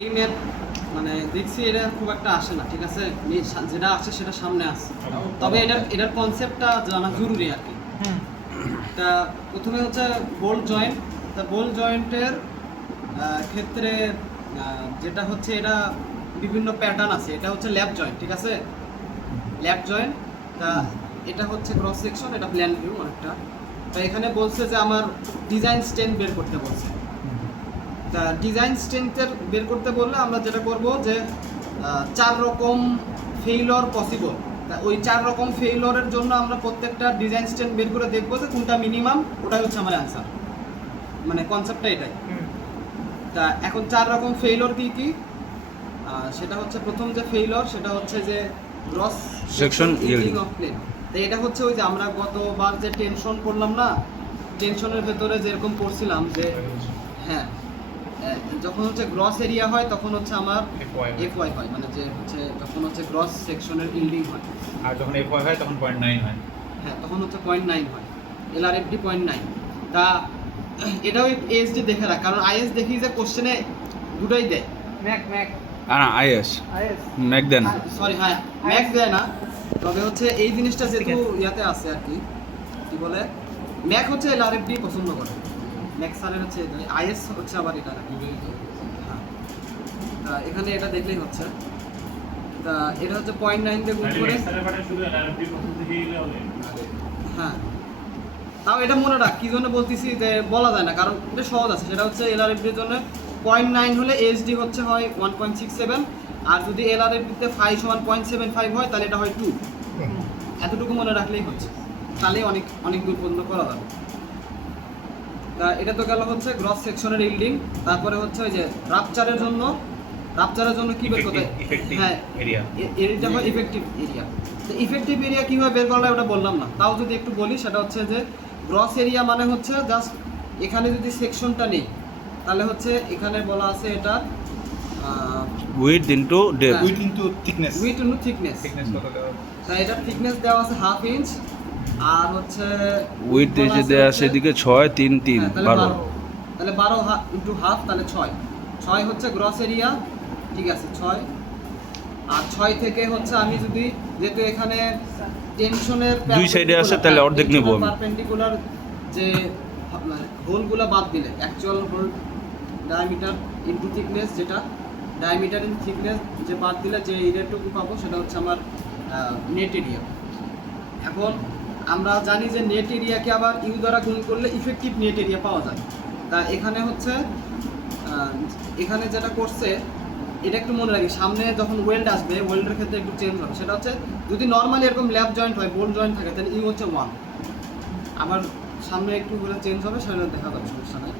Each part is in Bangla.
এই ম্যাপ মানে দেখছি এটা খুব একটা আসে না, ঠিক আছে? যেটা আছে সেটা সামনে আসে, তবে এটার কনসেপ্টটা জানা জরুরি আর কি। তা প্রথমে হচ্ছে বোল্ট জয়েন্ট। তা বোল্ট জয়েন্টের ক্ষেত্রে যেটা হচ্ছে এটা বিভিন্ন প্যাটার্ন আছে। এটা হচ্ছে ল্যাপ জয়েন্ট, ঠিক আছে? ল্যাপ জয়েন্ট। তা এটা হচ্ছে ক্রস সেকশন, এটা প্ল্যান ভিউ অনেকটা। তা এখানে বলছে যে আমার ডিজাইন স্ট্রেংথ বের করতে বলছে। তা ডিজাইন স্ট্রেংথের বের করতে বললে আমরা যেটা করব যে 4 রকম ফেইলর পসিবল। তা ওই 4 রকম ফেইলরের জন্য আমরা প্রত্যেকটা ডিজাইন স্ট্রেংথ বের করে দেখবো যে কোনটা মিনিমাম, ওটাই হচ্ছে আমার অ্যান্সার। মানে কনসেপ্টটা এটাই। তা এখন 4 রকম ফেইলর কি সেটা হচ্ছে প্রথম যে ফেইলর সেটা হচ্ছে যে gross section yielding of plane. তো এটা হচ্ছে ওই যে আমরা গতবার যে টেনশন করলাম না, টেনশনের ভেতরে যেরকম পড়ছিলাম যে হ্যাঁ যখন হচ্ছে গ্রস এরিয়া হয় তখন হচ্ছে আমার এফওয়াই হয়, মানে যে হচ্ছে যখন হচ্ছে গ্রস সেকশনের ইল্ডিং হয়, আর যখন এফওয়াই হয় তখন 0.9 হয়। হ্যাঁ তখন হচ্ছে 0.9 হয়, এলআরএফডি 0.9। তা এটাও এএসডি দেখে রাখ, কারণ আইএস দেখি যে কোশ্চেনে দুটোই দেয়। ম্যাক আইএস ম্যাক দেন। সরি, হ্যাঁ ম্যাক দেয় না, তবে হচ্ছে এই জিনিসটা যেহেতু ইয়াতে আছে আর কি, কি বলে ম্যাক হচ্ছে এলআরএফডি পছন্দ করে, ম্যাক স্যারের হচ্ছে আইএস হচ্ছে আবার এটা। হ্যাঁ তা এখানে এটা দেখলেই হচ্ছে। তা এটা হচ্ছে 0.9 দিয়ে গুণ করে, হ্যাঁ তাও এটা মনে রাখ কি জন্য বলতেছি যে বলা যায় না, কারণ এটা সহজ আছে। সেটা হচ্ছে এলআরএফডির জন্য 0.9 হলে এইচডি হচ্ছে হয় 1.67, আর যদি এলআরএফডিতে ফাই সমান 0.75 হয় তাহলে এটা হয় 2। এতটুকু মনে রাখলেই হচ্ছে, তাহলে অনেক অনেক দূর পর্যন্ত করা যাবে। তা এটা তো গেল হচ্ছে গ্রস সেকশনের ইল্ডিং। তারপরে হচ্ছে ওই যে রাপচারের জন্য কি বের করতে, হ্যাঁ এরিয়া, এটা হয় ইফেক্টিভ এরিয়া। তো ইফেক্টিভ এরিয়া কীভাবে বের করা হয় ওটা বললাম না, তাও যদি একটু বলি সেটা হচ্ছে যে গ্রস এরিয়া মানে হচ্ছে জাস্ট এখানে যদি সেকশনটা নেই তাহলে হচ্ছে এখানে বলা আছে এটা with into depth, with into thickness. Thickness কত দেওয়া? তা এটা থিকনেস দেওয়া আছে 1/2 ইঞ্চ, আর হচ্ছে উইথ এই যে দেয়া আছে এদিকে 6 3 3 12, তাহলে 12 ইনটু হাফ তাহলে 6 হচ্ছে গ্রস এরিয়া, ঠিক আছে 6। আর 6 থেকে হচ্ছে আমি যদি যেহেতু এখানে টেনশনের দুই সাইডে আছে তাহলে অর্ধেক নেব আমি। পারপেন্ডিকুলার যে হোলগুলো বাদ দিলে actual hole diameter into thickness, যেটা ডায়ামিটার ইন থিকনেস যে বাদ দিলে যে এরিয়াটুকু পাবো সেটা হচ্ছে আমার নেট এরিয়া। এখন আমরা জানি যে নেট এরিয়াকে আবার ইউ দ্বারা গুণ করলে ইফেক্টিভ নেট এরিয়া পাওয়া যায়। তা এখানে হচ্ছে এখানে যেটা করছে এটা একটু মনে রাখি, সামনে যখন ওয়েল্ড আসবে ওয়েল্ডের ক্ষেত্রে একটু চেঞ্জ হবে। সেটা হচ্ছে যদি নর্মালি এরকম ল্যাপ জয়েন্ট হয়, বোল্ট জয়েন্ট থাকে, তাহলে ইউ হচ্ছে 1। আবার সামনে একটু করে চেঞ্জ হবে, সেটা দেখা যাবে, সমস্যা নেই।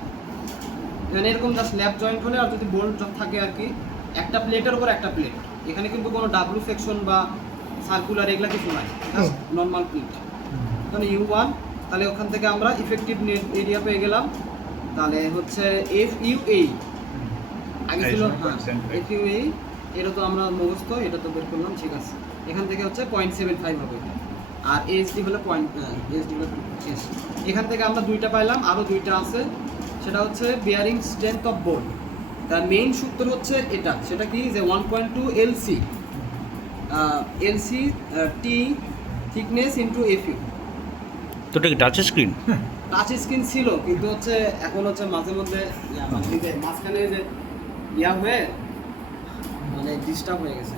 এখানে এরকম জাস্ট ল্যাপ জয়েন্ট হলে, আর যদি বোল্ট থাকে আর কি একটা প্লেটের উপর একটা প্লেট, এখানে কিন্তু কোনো ডাব্লু সেকশন বা সার্কুলার এগুলা কিছু নাই, নর্মাল প্লেট। তাহলে U1, তাহলে ওখান থেকে আমরা ইফেক্টিভ নেট এরিয়া পেয়ে গেলাম। তাহলে হচ্ছে FUA আগে ছিল, হ্যাঁ FUA, এটা তো আমরা মুখস্থ, এটা তো বের করলাম, ঠিক আছে। এখান থেকে হচ্ছে 0.75 হবে, আর এইচডি হলো এইচডি হলো 2। এখান থেকে আমরা দুইটা পাইলাম, আরও দুইটা আছে। সেটা হচ্ছে বিয়ারিং স্ট্রেংথ অফ বোল্ট। তার মেইন সূত্র হচ্ছে এটা, সেটা কি যে 1.2 এলসি টি থিকনেস ইন্টু FU। তো এটা কি টাচ স্ক্রিন? টাচ স্ক্রিন ছিল, কিন্তু হচ্ছে এখন হচ্ছে মাঝে মধ্যে মাঝখানে যে ইয়া হয়ে মানে ডিস্টার্ব হয়ে গেছে,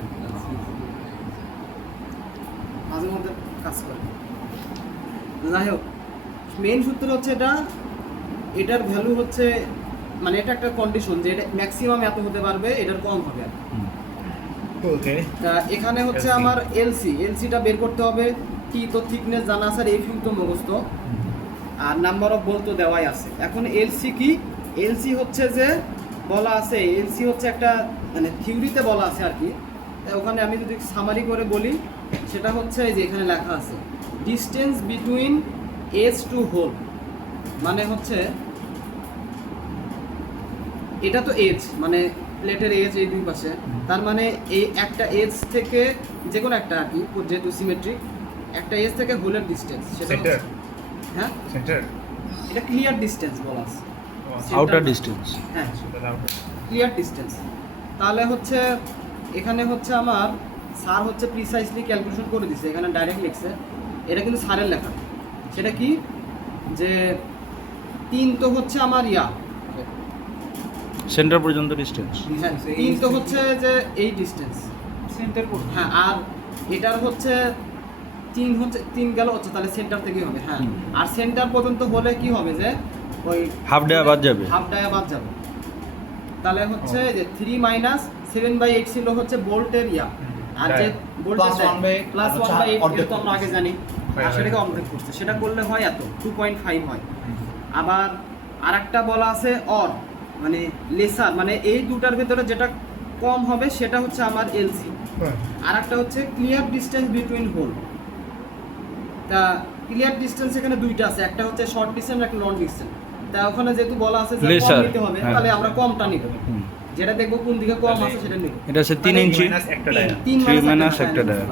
মাঝে মধ্যে কাজ করে। যাই হোক, মেইন সূত্র হচ্ছে এটার ভ্যালু হচ্ছে, মানে এটা একটা কন্ডিশন যে এটা ম্যাক্সিমাম এত হতে পারবে, এটার কম হবে আর ওকে। তা এখানে হচ্ছে আমার এলসিটা বের করতে হবে। কি তো থিকনেস জানা আছে, আর FU তো মুখস্থ, আর নাম্বার অফ বোল্ট তো দেওয়াই আছে। এখন এলসি কি, এলসি হচ্ছে যে বলা আছে, এলসি হচ্ছে একটা মানে থিওরিতে বলা আছে আর কি। ওখানে আমি যদি সামারি করে বলি সেটা হচ্ছে যে এখানে লেখা আছে distance between edge to hole, মানে হচ্ছে এটা তো এজ মানে প্লেটের এজ এই দুই পাশে, তার মানে এই একটা এজ থেকে যে কোনো একটা আর কি, যেহেতু সিমেট্রিক একটা এজ থেকে হোলের ডিস্টেন্স, সেটা হ্যাঁ সেন্টার, এটা ক্লিয়ার ডিস্টেন্স বলা আছে, আউটার ডিসটেন্স, হ্যাঁ ক্লিয়ার ডিস্টেন্স। তাহলে হচ্ছে এখানে হচ্ছে আমার স্যার হচ্ছে প্রিসাইজলি ক্যালকুলেশন করে দিছে, এখানে ডাইরেক্ট লিখছে, এটা কিন্তু স্যারের লেখা। সেটা কি যে 3 তো হচ্ছে আমার সেন্টার পর্যন্ত ডিস্টেন্স। হ্যাঁ 3 তো হচ্ছে যে এই ডিস্টেন্স সেন্টার হ্যাঁ, আর এটার হচ্ছে 3 হচ্ছে 3 গেল হচ্ছে, তাহলে সেন্টার থেকেই হবে। হ্যাঁ আর সেন্টার পর্যন্ত হলে কি হবে যে ওই হাফ ডায়া বাদ যাবে। হাফ ডায়া বাদ যাবে। তাহলে হচ্ছে যে 3 - 7/8 ছিল হচ্ছে বোল্টের আর যে বোল্টের প্লাস 1/8 এটা তো আমরা আগে জানি, আর সেটাকে অর্ধেক করছে, সেটা করলে হয় এত 2.5 হয়। আবার আরেকটা বলা আছে অর মানে লেসার, মানে এই দুটার ভেতরে যেটা কম হবে সেটা হচ্ছে আমার এলসি। আর একটা হচ্ছে ক্লিয়ার ডিস্টেন্স বিটুইন হোল। তা ক্লিয়ার ডিস্টেন্স এখানে দুইটা আছে, একটা হচ্ছে শর্ট ডিস্টেন্স, একটা লং ডিস্টেন্স। তা ওখানে যেহেতু বলা আছে যে কম Lesser, নিতে হবে, হ্যাঁ। তাহলে আমরা কমটা নিব, যেটা দেখবো কোন দিকে কম আছে সেটা নিব। এটা হচ্ছে 3 ইঞ্চি, 3 মাইনাস একটা ডায়া।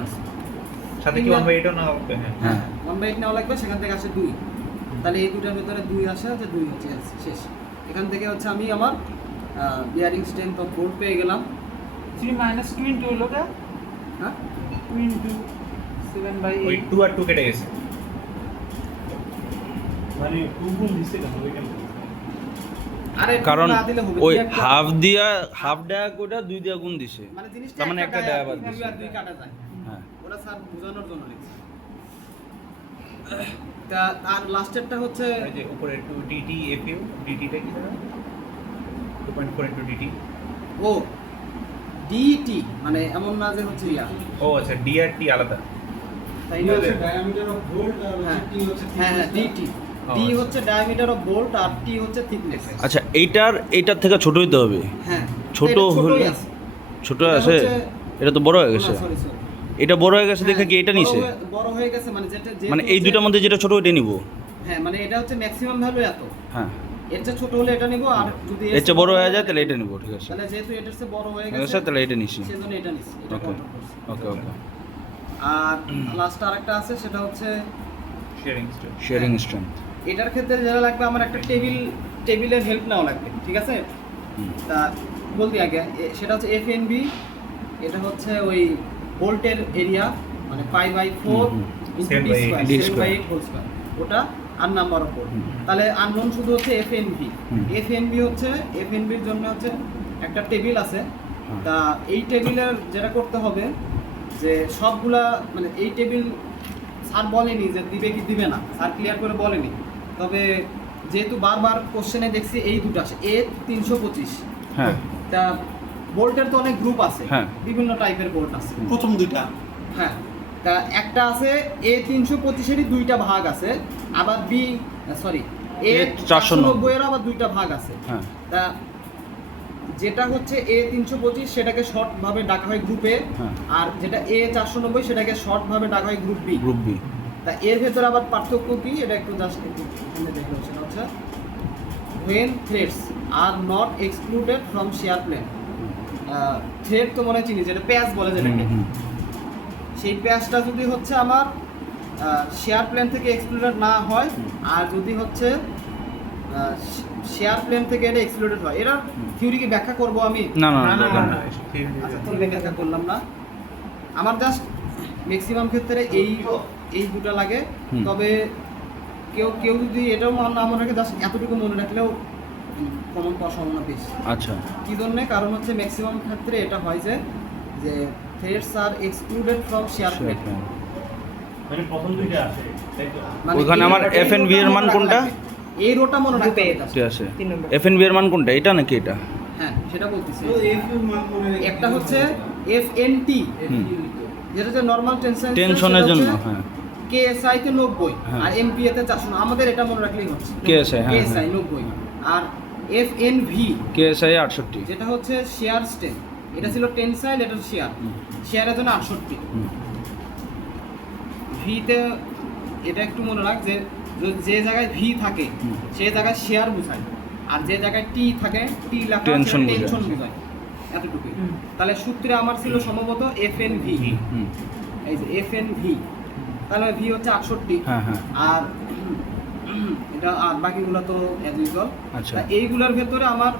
সাথে কি 1/8 না হবে? হ্যাঁ 1/8 নেওয়া লাগবে, সেখান থেকে আসে 2। তাহলে এই দুটার ভিতরে 2 আসে, যে 2 হচ্ছে শেষ। এখান থেকে হচ্ছে আমি আমার বিয়ারিং স্ট্রেংথ অফ বোল্ট পেয়ে গেলাম। 3 - 2 into হলো এটা হ্যাঁ 2 into 7/8 ওই 2 আর 2 কেটে গেছে। মানে 2 গুণ দিছে কেন ওইটা? আরে কারণ না দিলে হবে, ওই দুই একটা- হাফ ডায়া কোটা 2 দিয়া গুণ দিছে, মানে জিনিসটা তার মানে একটা ডায়া বাদ দুই দিছে। আর 2 কাটা যায়। হ্যাঁ ওটা স্যার বোঝানোর জন্য লিখছি। তা আর লাস্টেরটা হচ্ছে এই যে উপরে 2 dt fu dt টা কি দাঁড়ায়? 2.4 into dt। ও ডিটি, মানে এমন না যে হচ্ছে ও আচ্ছা d আর t আলাদা। তাই না? ডায়ামিটার অফ বোল্ট আর হ্যাঁ টি হচ্ছে হ্যাঁ ডিটি, ডি আচ্ছা। হচ্ছে ডায়ামিটার অফ বোল্ট আর টি হচ্ছে থিকনেস। আচ্ছা এইটার থেকে ছোট হইতে হবে। হ্যাঁ ছোট এটা ছোটই হলে- আছে। ছোট এটা আছে, হচ্ছে- এটা তো বড় হয়ে গেছে। না, sorry, sorry। এটা বড় হয়ে গেছে দেখে কি এটা বড় নিছে? হয়ে- বড় হয়ে গেছে মানে যেটা মানে এই দুটার মধ্যে যেটা ছোট ওইটা নিব। হ্যাঁ মানে এটা হচ্ছে ম্যাক্সিমাম ভ্যালু এত, হ্যাঁ এর চেয়ে ছোট হলে এটা নিব, আর যদি এর চেয়ে বড় হয়ে যায় তাহলে এটা নিব। ঠিক আছে তাহলে যেহেতু এটার চেয়ে বড় হয়ে ঠিক আছে, গেছে তাহলে এটা নিছি। সেজন্য এটা নিছি, এটা ওকে control করছি। ওকে ওকে। আর লাস্ট আরেকটা আছে, সেটা হচ্ছে শেয়ারিং স্ট্রেপ। Sharing strength. এটার ক্ষেত্রে যেটা লাগবে আমার একটা টেবিলের হেল্প নেওয়া লাগবে, ঠিক আছে? তা বলতে আগে সেটা হচ্ছে এফএনবি, এটা হচ্ছে ওই ভোল্টের এরিয়া, মানে π/4 Cell by eight. D square. Hole square, ওটা আর নাম্বার অফ ভোল্ট। তাহলে আননোন শুধু হচ্ছে এফএনবি। এফএনবি হচ্ছে এফএনবির জন্য হচ্ছে একটা টেবিল আছে। তা এই টেবিলের যেটা করতে হবে যে সবগুলা, মানে এই টেবিল স্যার বলেনি যে দিবে কি দিবে না, স্যার ক্লিয়ার করে বলেনি। তবে যেহেতু বারবার কোশ্চেনে দেখছি এই দুটো আছে A325। হ্যাঁ তা বোল্টের তো অনেক গ্রুপ আছে, হ্যাঁ। বিভিন্ন টাইপের বোল্ট আছে। প্রথম দুইটা হ্যাঁ তা একটা আছে A325-এরই দুইটা ভাগ আছে, আবার A490 এর আবার দুইটা ভাগ আছে। হ্যাঁ তা যেটা হচ্ছে A325 সেটাকে শর্ট ভাবে ডাকা হয় গ্রুপে, হ্যাঁ। আর যেটা A490 সেটাকে শর্ট ভাবে ডাকা হয় গ্রুপ বি। Group B. তা এর ভেতরে আবার পার্থক্য কি, এটা একটু জাস্ট এখানে দেখলো, সেটা হচ্ছে when threads are not excluded from shear plane। Thread তো মনে হয় চিনি, যেটা প্যাচ বলে যেটাকে, সেই প্যাচটা যদি হচ্ছে আমার শেয়ার প্লেন থেকে এক্সক্লুডেড না হয়, আর যদি হচ্ছে শেয়ার প্লেন থেকে এটা এক্সক্লুডেড হয়, এরা থিওরি কি ব্যাখ্যা করব আমি? না না না না না না। না আচ্ছা থিওরি ব্যাখ্যা করলাম না, আমার জাস্ট ম্যাক্সিমাম ক্ষেত্রে এই দুটো লাগে। তবে কেউ যদি এটাও না মনে রাখে, জাস্ট এতটুকু মনে রাখলেও কমন পাওয়ার সম্ভাবনা বেশি। আচ্ছা কি জন্যে? কারণ হচ্ছে ম্যাক্সিমাম ক্ষেত্রে এটা হয় যে threads are excluded from shear plane. মানে প্রথম দুইটা আছে তাই তো? ওখানে আমার FNB এর মান কোনটা? এই রোটা মনে রাখতে হবে। ঠিক আছে, FNB এর মান কোনটা, এটা নাকি এটা? হ্যাঁ সেটা বলতেছি। তো এফ এর মান মনে রাখতে একটা হচ্ছে এফএনটি, যেটা হচ্ছে নরমাল টেনশনের জন্য। হ্যাঁ কেএসআই তে 90 হ্যাঁ। আর এমপিএ তে 400। আমাদের এটা মনে রাখলেই হচ্ছে KSI, হ্যাঁ, কেএসআই হ্যাঁ। 90। আর এফএনভি KSI 68। যেটা হচ্ছে শেয়ার স্ট্রেন, এটা ছিল টেনসাইল, এটা শেয়ার, শেয়ারের জন্য 68। ভিতে এটা একটু মনে রাখ যে যে জায়গায় ভি থাকে সেই জায়গায় শেয়ার বোঝায়, আর যে জায়গায় টি থাকে টি লেখা টেনশন টেনশন বোঝায়। বোঝায়, এতটুকুই। তাহলে সূত্রে আমার ছিল সম্ভবত এফএনভি, এই যে এফএনভি, তাহলে ভি হচ্ছে 68। হ্যাঁ হ্যাঁ আর এটা আর বাকিগুলো তো অ্যাজ ইউজুয়াল। আচ্ছা। এইগুলোর ভেতরে আমার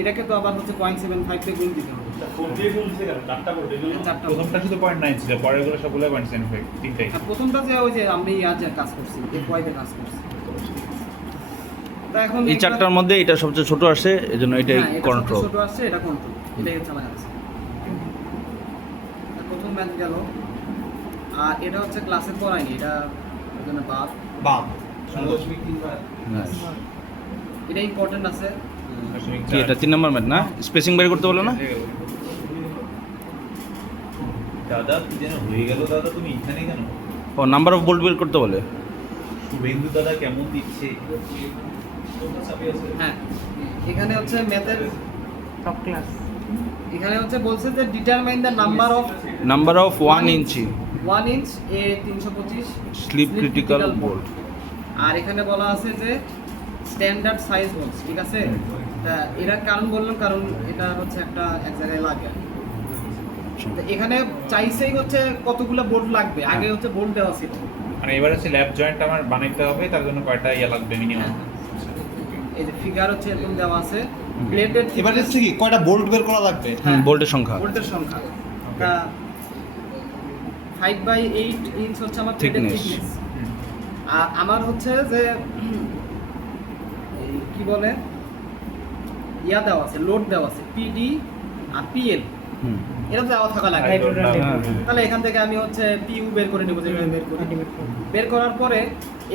এটাকে তো আবার হচ্ছে 0.75 তে গুণ দিতে হবে। ফোন দিয়ে কোন দিছে কেন? চারটা বোর্ড এই জন্য। চারটা প্রথমটা শুধু 0.9 ছিল, পরেরগুলো সবগুলো 0.75, তিনটাই। আর প্রথমটা যে ওই যে আমি যে কাজ করছি এই পয়েন্টে কাজ করছি। তা এখন এই চারটার মধ্যে এটা সবচেয়ে ছোট আসে, এজন্য এটাই হ্যাঁ, এটা কন্ট্রোল। সবচেয়ে ছোট আসছে, এটা কন্ট্রোল। এটাই হচ্ছে আমার আছে। প্রথম ম্যাথ গেল। আর এটা হচ্ছে ক্লাসে পড়ায়নি, এটা ওই জন্য বাদ। বাম। হ্যাঁ। এটা ইম্পর্টেন্ট আছে। কি এটা 3 নম্বর ম্যাথ না? স্পেসিং বের করতে বলো না? দাদা কি যেন হয়ে গেল দাদা, তুমি এখানে কেন? ও নাম্বার অফ বোল্ট বের করতে বলে। শুভেন্দু দাদা কেমন দিচ্ছে? হ্যাঁ, এখানে হচ্ছে ম্যাথের টপ ক্লাস। এখানে হচ্ছে বলছে যে determine the number of 1 inch 1 inch A 325 slip critical bolt. আর এখানে বলা আছে যে স্ট্যান্ডার্ড সাইজ হোলস, ঠিক আছে? তা এটার কারণ বললাম, কারণ এটা হচ্ছে একটা এক জায়গায় লাগে। তো এখানে চাইছেই হচ্ছে কতগুলো বোল্ট লাগবে, আগে হচ্ছে বোল্ট দেওয়া ছিল। মানে এবার হচ্ছে ল্যাব জয়েন্ট আমার বানাইতে হবে, তার জন্য কয়টা ইয়ে লাগবে মিনিমাম? এই যে ফিগার হচ্ছে এরকম দেওয়া আছে প্লেটের। এবার হচ্ছে কি কয়টা বোল্ট বের করা লাগবে? বোল্টের সংখ্যা। বোল্টের সংখ্যা তা 5/8 ইঞ্চ হচ্ছে আমার প্লেটের Thickness। থিকনেস। আর আমার হচ্ছে যে এই কি বলে ইয়া দেওয়া আছে, লোড দেওয়া আছে পিডি আর পিএল, হুম। এটা দেওয়া থাকা লাগে। হাইড্রোডাল হ্যাঁ, তাহলে এখান থেকে আমি হচ্ছে পিইউ বের করে নেবো, যেভাবে বের করি। বের করার পরে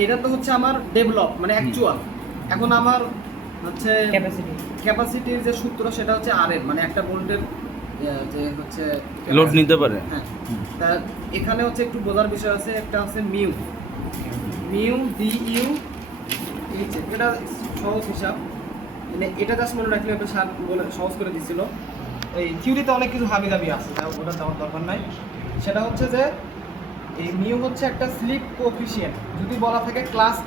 এটা তো হচ্ছে আমার ডেভেলপ মানে অ্যাকচুয়াল। এখন আমার হচ্ছে ক্যাপাসিটি। ক্যাপাসিটির যে সূত্র সেটা হচ্ছে আরএন, মানে একটা ভোল্টের যে হচ্ছে লোড নিতে পারে। হ্যাঁ, তা এখানে হচ্ছে একটু বোঝার বিষয় আছে। একটা আছে মিউ ডিইউ, এটা সহজ হিসাব, মানে এটা জাস্ট মনে রাখলে একটা স্যার বলে সহজ করে দিছিল। এই থিওরিতে অনেক কিছু হাবি দাবি আছে, তাও ওটা দেওয়ার দরকার নাই। সেটা হচ্ছে যে এই মিউ হচ্ছে একটা স্লিপ কোএফিসিয়েন্ট। যদি বলা থাকে ক্লাস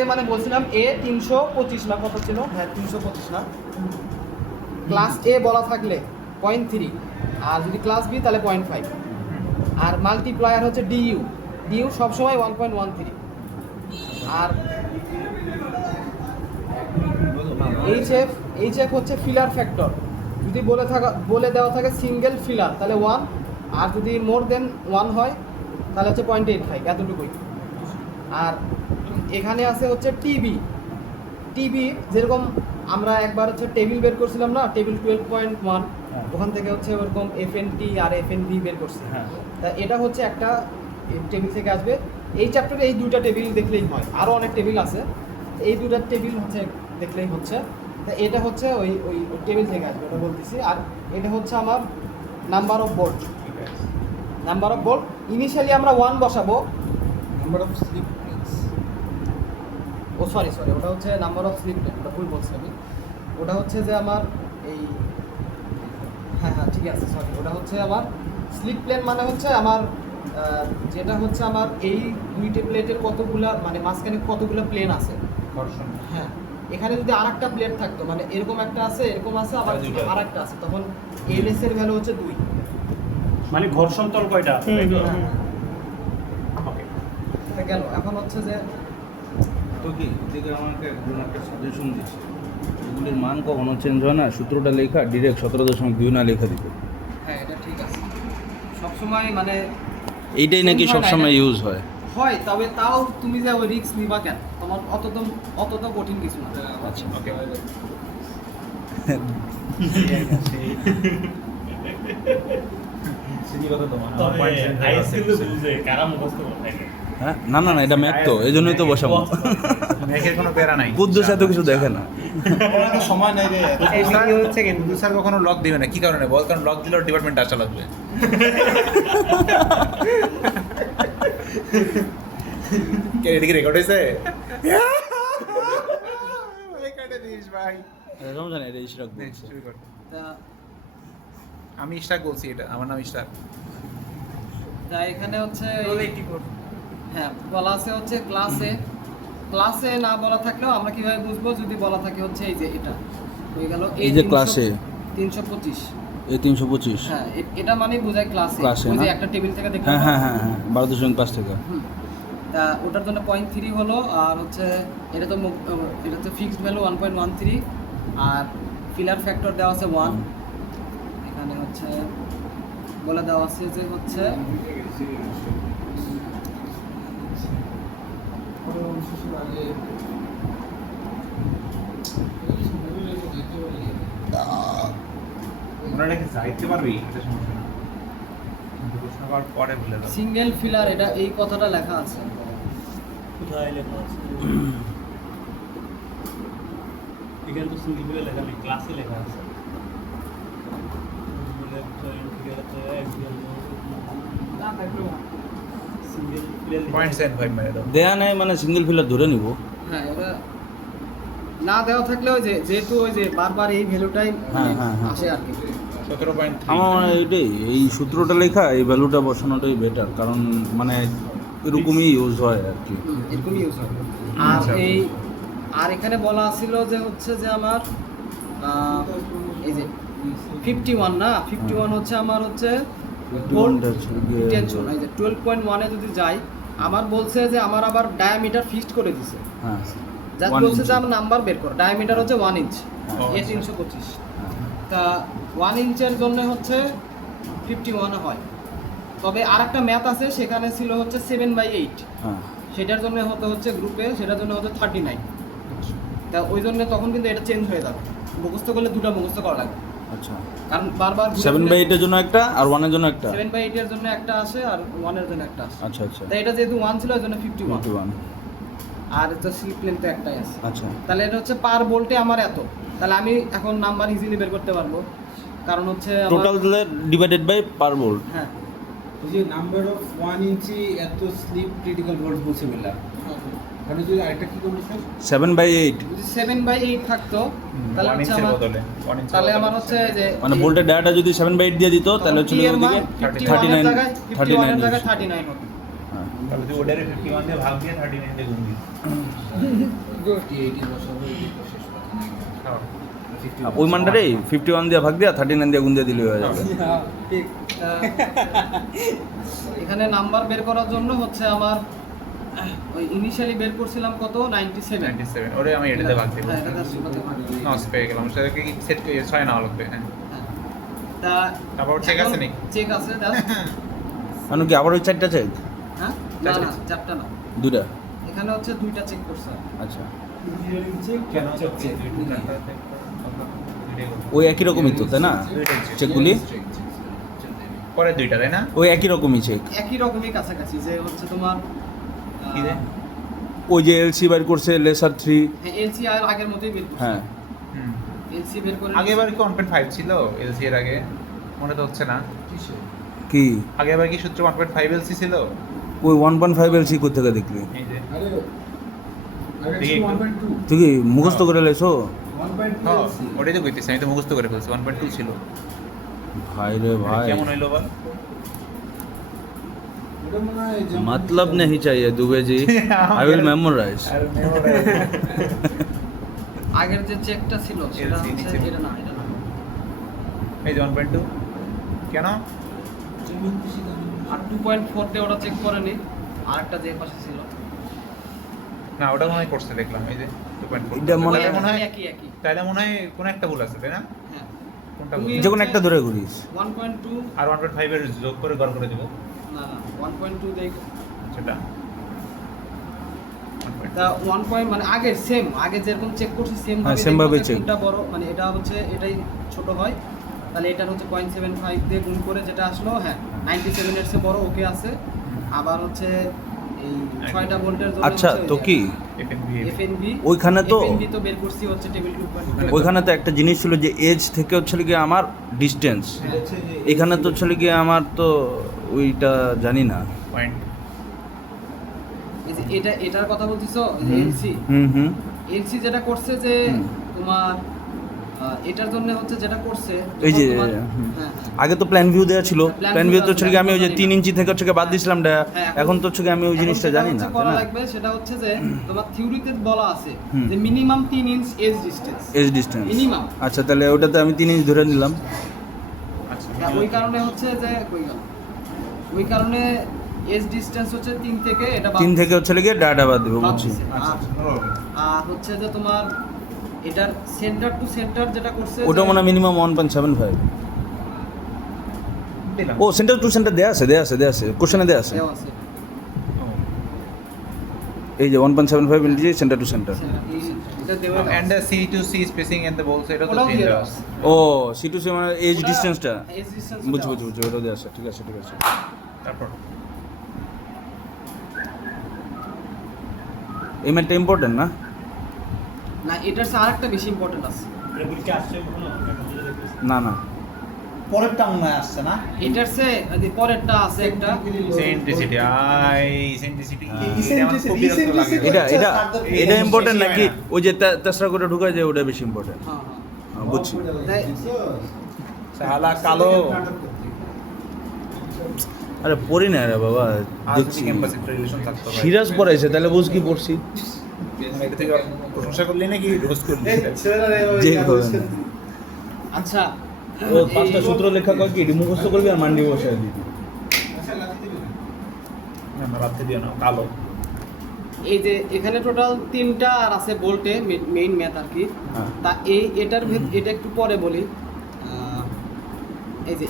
এ মানে বলছিলাম এ 325 না কত ছিল? হ্যাঁ 325 না। ক্লাস এ বলা থাকলে 0.3, আর যদি ক্লাস বি তাহলে 0.5। আর মাল্টিপ্লায়ার হচ্ছে ডিইউ সবসময় 1.13। আর এইচএফ হচ্ছে ফিলার ফ্যাক্টর। যদি বলে দেওয়া থাকে সিঙ্গেল ফিলার তাহলে 1, আর যদি মোর দেন 1 হয় তাহলে হচ্ছে 0.85, এতটুকুই। আর এখানে আছে হচ্ছে টিবি যেরকম আমরা একবার হচ্ছে টেবিল বের করছিলাম না, টেবিল 12.1, ওখান থেকে হচ্ছে ওরকম এফএনটি আর এফএনভি বের করছি। তা এটা হচ্ছে একটা টেবিল থেকে আসবে। এই চ্যাপ্টারে এই দুইটা টেবিল দেখলেই হয়, আরও অনেক টেবিল আছে, এই দুইটা টেবিল হচ্ছে দেখলেই হচ্ছে। তা এটা হচ্ছে ওই ওই টেবিল থেকে আসবে, ওটা বলতেছি। আর এটা হচ্ছে আমার নাম্বার অফ বোল্ট। ইনিশিয়ালি আমরা 1 বসাবো। Number of slip planes, oh sorry ওটা হচ্ছে নাম্বার অফ স্লিপ প্লেন, ওটা ভুল বলছি আমি। ওটা হচ্ছে যে আমার এই হ্যাঁ ঠিক আছে, সরি, ওটা হচ্ছে আমার স্লিপ প্লেন মানে হচ্ছে আমার যেটা হচ্ছে আমার এই দুইটা প্লেটের কতগুলা মানে মাঝখানে কতগুলো প্লেন আছে ঘর্ষণ। হ্যাঁ, এখানে যদি আরেকটা প্লেট থাকতো, মানে এরকম একটা আছে, এরকম আছে, আবার আরেকটা আছে, তখন এলএস এর ভ্যালু হচ্ছে 2। মানে ঘর্ষণ তল কয়টা? ওকে। এটা গেল। এখন হচ্ছে যে তো কি এদিকে আমাকে একজন একটা সাজেশন দিচ্ছে, এগুলির মান কখনো চেঞ্জ হয় না, সূত্রটা লেখা ডিরেক্ট 17.2 না লেখা দিতে। হ্যাঁ এটা ঠিক আছে, সবসময় মানে এইটাই নাকি সবসময় ইউজ হয়। তবে তাও তুমি যে ওই রিস্ক নিবা কেন, তোমার অত তো কঠিন কিছু না। আচ্ছা ওকে। সিজি কথা তোমার। তবে আইস কিন্তু বুঝে কারা মুখস্থ করে থাকে। হ্যাঁ, না এটা ম্যাথ তো, এই জন্যই তো বসাবো। ম্যাকের কোনো প্যারা নাই। বুদ্ধ এত কিছু দেখে না। ওরা তো সময় নাই রে। এই ভিডিও হচ্ছে কেন? বুদ্ধ স্যার কখনো লক দিবে না, কি কারণে বল? কারণ লক দিলেও ডিপার্টমেন্ট আসা লাগবে। কে এদিকে রেকর্ড হয়েছে? কেটে দিস ভাই। রমজান এটা ইশরাক বলছে। শুরু কর। তা আমি ইশরাক বলছি, এটা আমার নাম ইশরাক। এখানে হচ্ছে হ্যাঁ বলা আছে হচ্ছে ক্লাসে না বলা থাকলেও আমরা কিভাবে বুঝবো? যদি বলা থাকে হচ্ছে এই যে এটা হয়ে গেল এই যে ক্লাসে 325, এই 325। হ্যাঁ এটা মানে বোঝায় ক্লাসে, ক্লাসে ওই যে না? একটা টেবিল থেকে দেখলাম। হ্যাঁ 12.5 টাকা। তা ওটার জন্য 0.3 হলো। আর হচ্ছে এটা তো ফিক্সড ভ্যালু 1.13, আর ফিলার ফ্যাক্টর দেওয়া আছে 1, এখানে হচ্ছে বলে দেওয়া আছে যে হচ্ছে ওনারা কি যাইতে পারবে এটা সমস্যা না কিন্তু প্রশ্ন করার পরে বলে দাও সিঙ্গেল ফিলার, এটা এই কথাটা লেখা আছে। কোথায় লেখা আছে? এখানে তো সিঙ্গেল বলে লেখা নেই, ক্লাসে লেখা আছে। .75 মেরে দাও দেয়া নাই মানে সিঙ্গেল ফিলার ধরে নিব। হ্যাঁ, এটা না দেওয়া থাকলেও যেহেতু ওই যে বারবার এই ভ্যালুটাই হ্যাঁ, হ্যাঁ, হ্যাঁ। আসে আর কি। 17.3 আমার মনে হয় এইটাই, এই সূত্রটা লেখা এই ভ্যালুটা বসানোটাই বেটার, কারণ মানে এরকমই ইউজ হয় আর কি। এরকম ইউজ হয়। আর আর এখানে বলা ছিল যে হচ্ছে যে আমার এই যে 51 না, 51 হচ্ছে আমার হচ্ছে টেনশন, এই যে 12.1 এ যদি যাই, আমার বলছে যে আমার আবার ডায়ামিটার ফিক্সড করে দিছে। হ্যাঁ, জাস্ট 1 বলছে ইঞ্চি। যে আমার নাম্বার বের করো, ডায়ামিটার হচ্ছে 1 ইঞ্চ, হ্যাঁ। এ 325। তা 1 ইঞ্চের জন্য হচ্ছে 51 হয়। তবে আরেকটা ম্যাথ আছে, সেখানে ছিল হচ্ছে 7/8, হ্যাঁ, সেটার জন্য হচ্ছে গ্রুপে, সেটার জন্য হচ্ছে 39। তা ওই জন্য তখন কিন্তু এটা চেঞ্জ হয়ে যাবে, মুখস্থ করলে দুটো মুখস্থ করা লাগবে, আচ্ছা। কারণ বারবার 7/8 এর জন্য একটা আর 1 এর জন্য একটা। 7/8 এর জন্য একটা আসে আর 1 এর জন্য একটা আসে। আচ্ছা আচ্ছা, তাই এটা যেহেতু 1 ছিল, এর জন্য 51, 51। আর এটা স্লিপ লেন্থ তো একটাই আছে। আচ্ছা, তাহলে এটা হচ্ছে পার ভোল্টে আমার এত, তাহলে আমি এখন নাম্বার ইজিলি বের করতে পারবো, কারণ হচ্ছে আমার- total divided by per bolt. হ্যাঁ, ওই যে নাম্বার অফ 1 ইঞ্চি এত স্লিপ ক্রিটিক্যাল ভোল্ট বলছে বললাম, মানে যদি আরেকটা কি করবো স্যার? 7/8 যদি 7/8 থাকতো তাহলে 1 হচ্ছে ইঞ্চের আমার, বদলে 1 ইঞ্চের তাহলে বদলে আমার হচ্ছে যে মানে ভোল্টের ডাটা যদি 7/8 দিয়ে দিত তাহলে হচ্ছে T এর মান ওদিকে 51 এর জায়গায় 39 51 এর জায়গায় 39 হতো। হ্যাঁ। তাহলে তুই ওটারে 51 দিয়ে ভাগ দিয়ে 39 দিয়ে গুণ দিস ওই মানটারে 51 দিয়ে ভাগ দিয়া 39 দিয়ে গুণ দিয়ে দিলে হয়ে যাবে। তা এখানে নাম্বার বের করার জন্য হচ্ছে আমার ওই ইনিশিয়ালি বের করছিলাম কত 97। 97 ওরে আমি এটাতে ভাগ দেব হ্যাঁ, এটা সুপাতে ভাগ দিই। নস পেয়ে গেলাম সেটাকে কি সেট 6 না লাগবে হ্যাঁ হ্যাঁ। তা তারপর check আছে নাকি? চেক আছে just, মানে কি আবার ওই চারটা চেক? হ্যাঁ, না চারটা না চারটা না, দুইটা? এখানে হচ্ছে দুইটা চেক করছে। আচ্ছা, কেন ওই একই রকমই তো তাই না চেকগুলি? পরে দুইটা তাই না ওই একই রকমই চেক, একই রকমই কাছাকাছি, যে হচ্ছে তোমার কি রে ওই যে এলসি বাইর করছে লেসার 3। এলসি আর আগের মতোই বের করছে। হ্যাঁ, হুম এলসি বের করে আগেবার কি 1.5 ছিল এলসি এর আগে মনে তো হচ্ছে না কি আগেবার কি সূত্র 1.5 এলসি ছিল ওই 1.5 এলসি কোথা থেকে দেখলি? এই যে আরে আরে দেখি একটু। 1.2 তুই কি মুখস্থ করে লেছো? 1.2 হ্যাঁ এলসি ওটাই তো কইতেছি আমি তো মুখস্থ করে ফেলছি 1.2 ছিল ভাই রে ভাই, কেমন হইলো বল ওটা মনে হয় যেমন- मतलब नहीं चाहिए Dubey ji, I will memorise. আগের যে চেকটা ছিল সেটা LC হচ্ছে নিচে। এটা না, এটা না। এই যে 1.2 কেন যেমন খুশি তেমন। আর 2.4 দিয়ে ওটা চেক করেনি, আরেকটা যে পাশে ছিল না ওটা মনে হয় করছে দেখলাম এই যে 2.4 এটা মনে- তাহলে মনে হয় একই একই। তাহলে মনে হয় কোন একটা ভুল আছে তাই না হ্যাঁ, কোনটা তুমি- ভুল? যে কোনো একটা ধরে করিস। 1.2 আর 1.5 এর যোগ করে গড় করে দেব না না 1.2 দেই। সেটা তা 1 পয়েন্ট মানে আগে সেম, আগে যেরকম চেক করছি সেম হ্যাঁ, same ভাবে check। কোনটা বড়, মানে এটা হচ্ছে এটাই ছোট হয়, তাহলে এটার হচ্ছে 0.75 দিয়ে গুণ করে যেটা আসলো, হ্যাঁ 97 এর চেয়ে বড়, ওকে আছে। আবার হচ্ছে এই 6টা ভোল্টের জন্য আচ্ছা, তো কি এফএনভি ওইখানে তো- এফএনভি তো বের করছি হচ্ছে টেবিল 2.2। ওইখানে তো একটা জিনিস ছিল যে এজ থেকে হচ্ছে গিয়ে আমার ডিস্টেন্স, হচ্ছে যে এখানে তো হচ্ছে গিয়ে আমার তো ওইটা জানি না। পয়েন্ট এই যে এটার কথা বলছিস হুম এলসি, হুম এলসি যেটা করছে যে হুম। তোমার এটার জন্য হচ্ছে যেটা করছে এই যে তোমার- হুম। হ্যাঁ, আগে তো প্ল্যান ভিউ দেওয়া ছিল, Plan প্ল্যান view ভিউ তো আছে, হচ্ছে গিয়ে আমি ওই যে plan 3 ইঞ্চি থেকে হচ্ছে গিয়ে বাদ দিয়েছিলাম হ্যাঁ, এখন তো হচ্ছে গিয়ে আমি ওই এখন জিনিসটা যেটা জানি না, হচ্ছে তাই করা না? লাগবে সেটা হচ্ছে যে তোমার থিওরিতে বলা আছে হুম। যে minimum 3 inch edge distance, edge distance minimum. আচ্ছা, তাহলে ওটাতে আমি 3 ইঞ্চ ধরে নিলাম। আচ্ছা ওই কারণে হচ্ছে যে কই গেল, ওই কারণে এজ ডিসটেন্স হচ্ছে 3 থেকে এটা 3 থেকে হচ্ছে গিয়ে ডাটা বাদ দেবো, বাদ বুঝছি। দিছে। আর হচ্ছে যে তোমার এটার সেন্টার টু সেন্টার যেটা করছে ওটা মনে হয় মিনিমাম 1.75। দিলাম ও সেন্টার টু সেন্টার দেয়া আছে কোশ্চেনে দেয়া আছে। দেওয়া আছে এই যে 1.75 ইঞ্চি সেন্টার টু সেন্টার। এটা দেওয়া and the C to C spacing and the balls এটা তো ওটাও তিন দিয়ে দেওয়া দেওয়া আছে। আছে। ও সি টু সি মানে এজ ডিসটেন্সটা এজ ডিসটেন্স বুঝছি ওটা দেয়া আছে। ঠিক আছে তারপর এই ম্যাটটা ইম্পর্টেন্ট না? না এটার চেয়ে আরেকটা বেশি ইম্পর্টেন্ট আছে। এটা বুঝতে আসছে কখনো এখন যেটা দেখতেছি। না পরেরটা মনে হয় আসছে না? এটার চেয়ে পরেরটা আছে একটা সেন্ট্রিসিটি সেন্ট্রিসিটি এটা ইম্পর্টেন্ট নাকি ওই যে তেসরা করে ঢুকায় যে ওটা বেশি ইম্পর্টেন্ট? হ্যাঁ বুঝছি। তাই শালা কালো আরে পড়ি না রে বাবা, দেখছি ক্যাম্পাস রিলেশন থাকতো ভাই সিরিয়াস পড়াইছে তাহলে বুঝ কি পড়ছি। এটা থেকে প্রশংসা করলি নাকি রোজ করলি যে হবে না। আচ্ছা ও 5টা সূত্র লেখা কয় কি মুখস্থ করবি আর মান্ডি বসায় দিবি। না রাতে দিও না কালো এই যে এখানে টোটাল 3টা আর আছে বোল্টে মেইন ম্যাথ আর কি। হ্যাঁ। তা এটা একটু পরে বলি। এই যে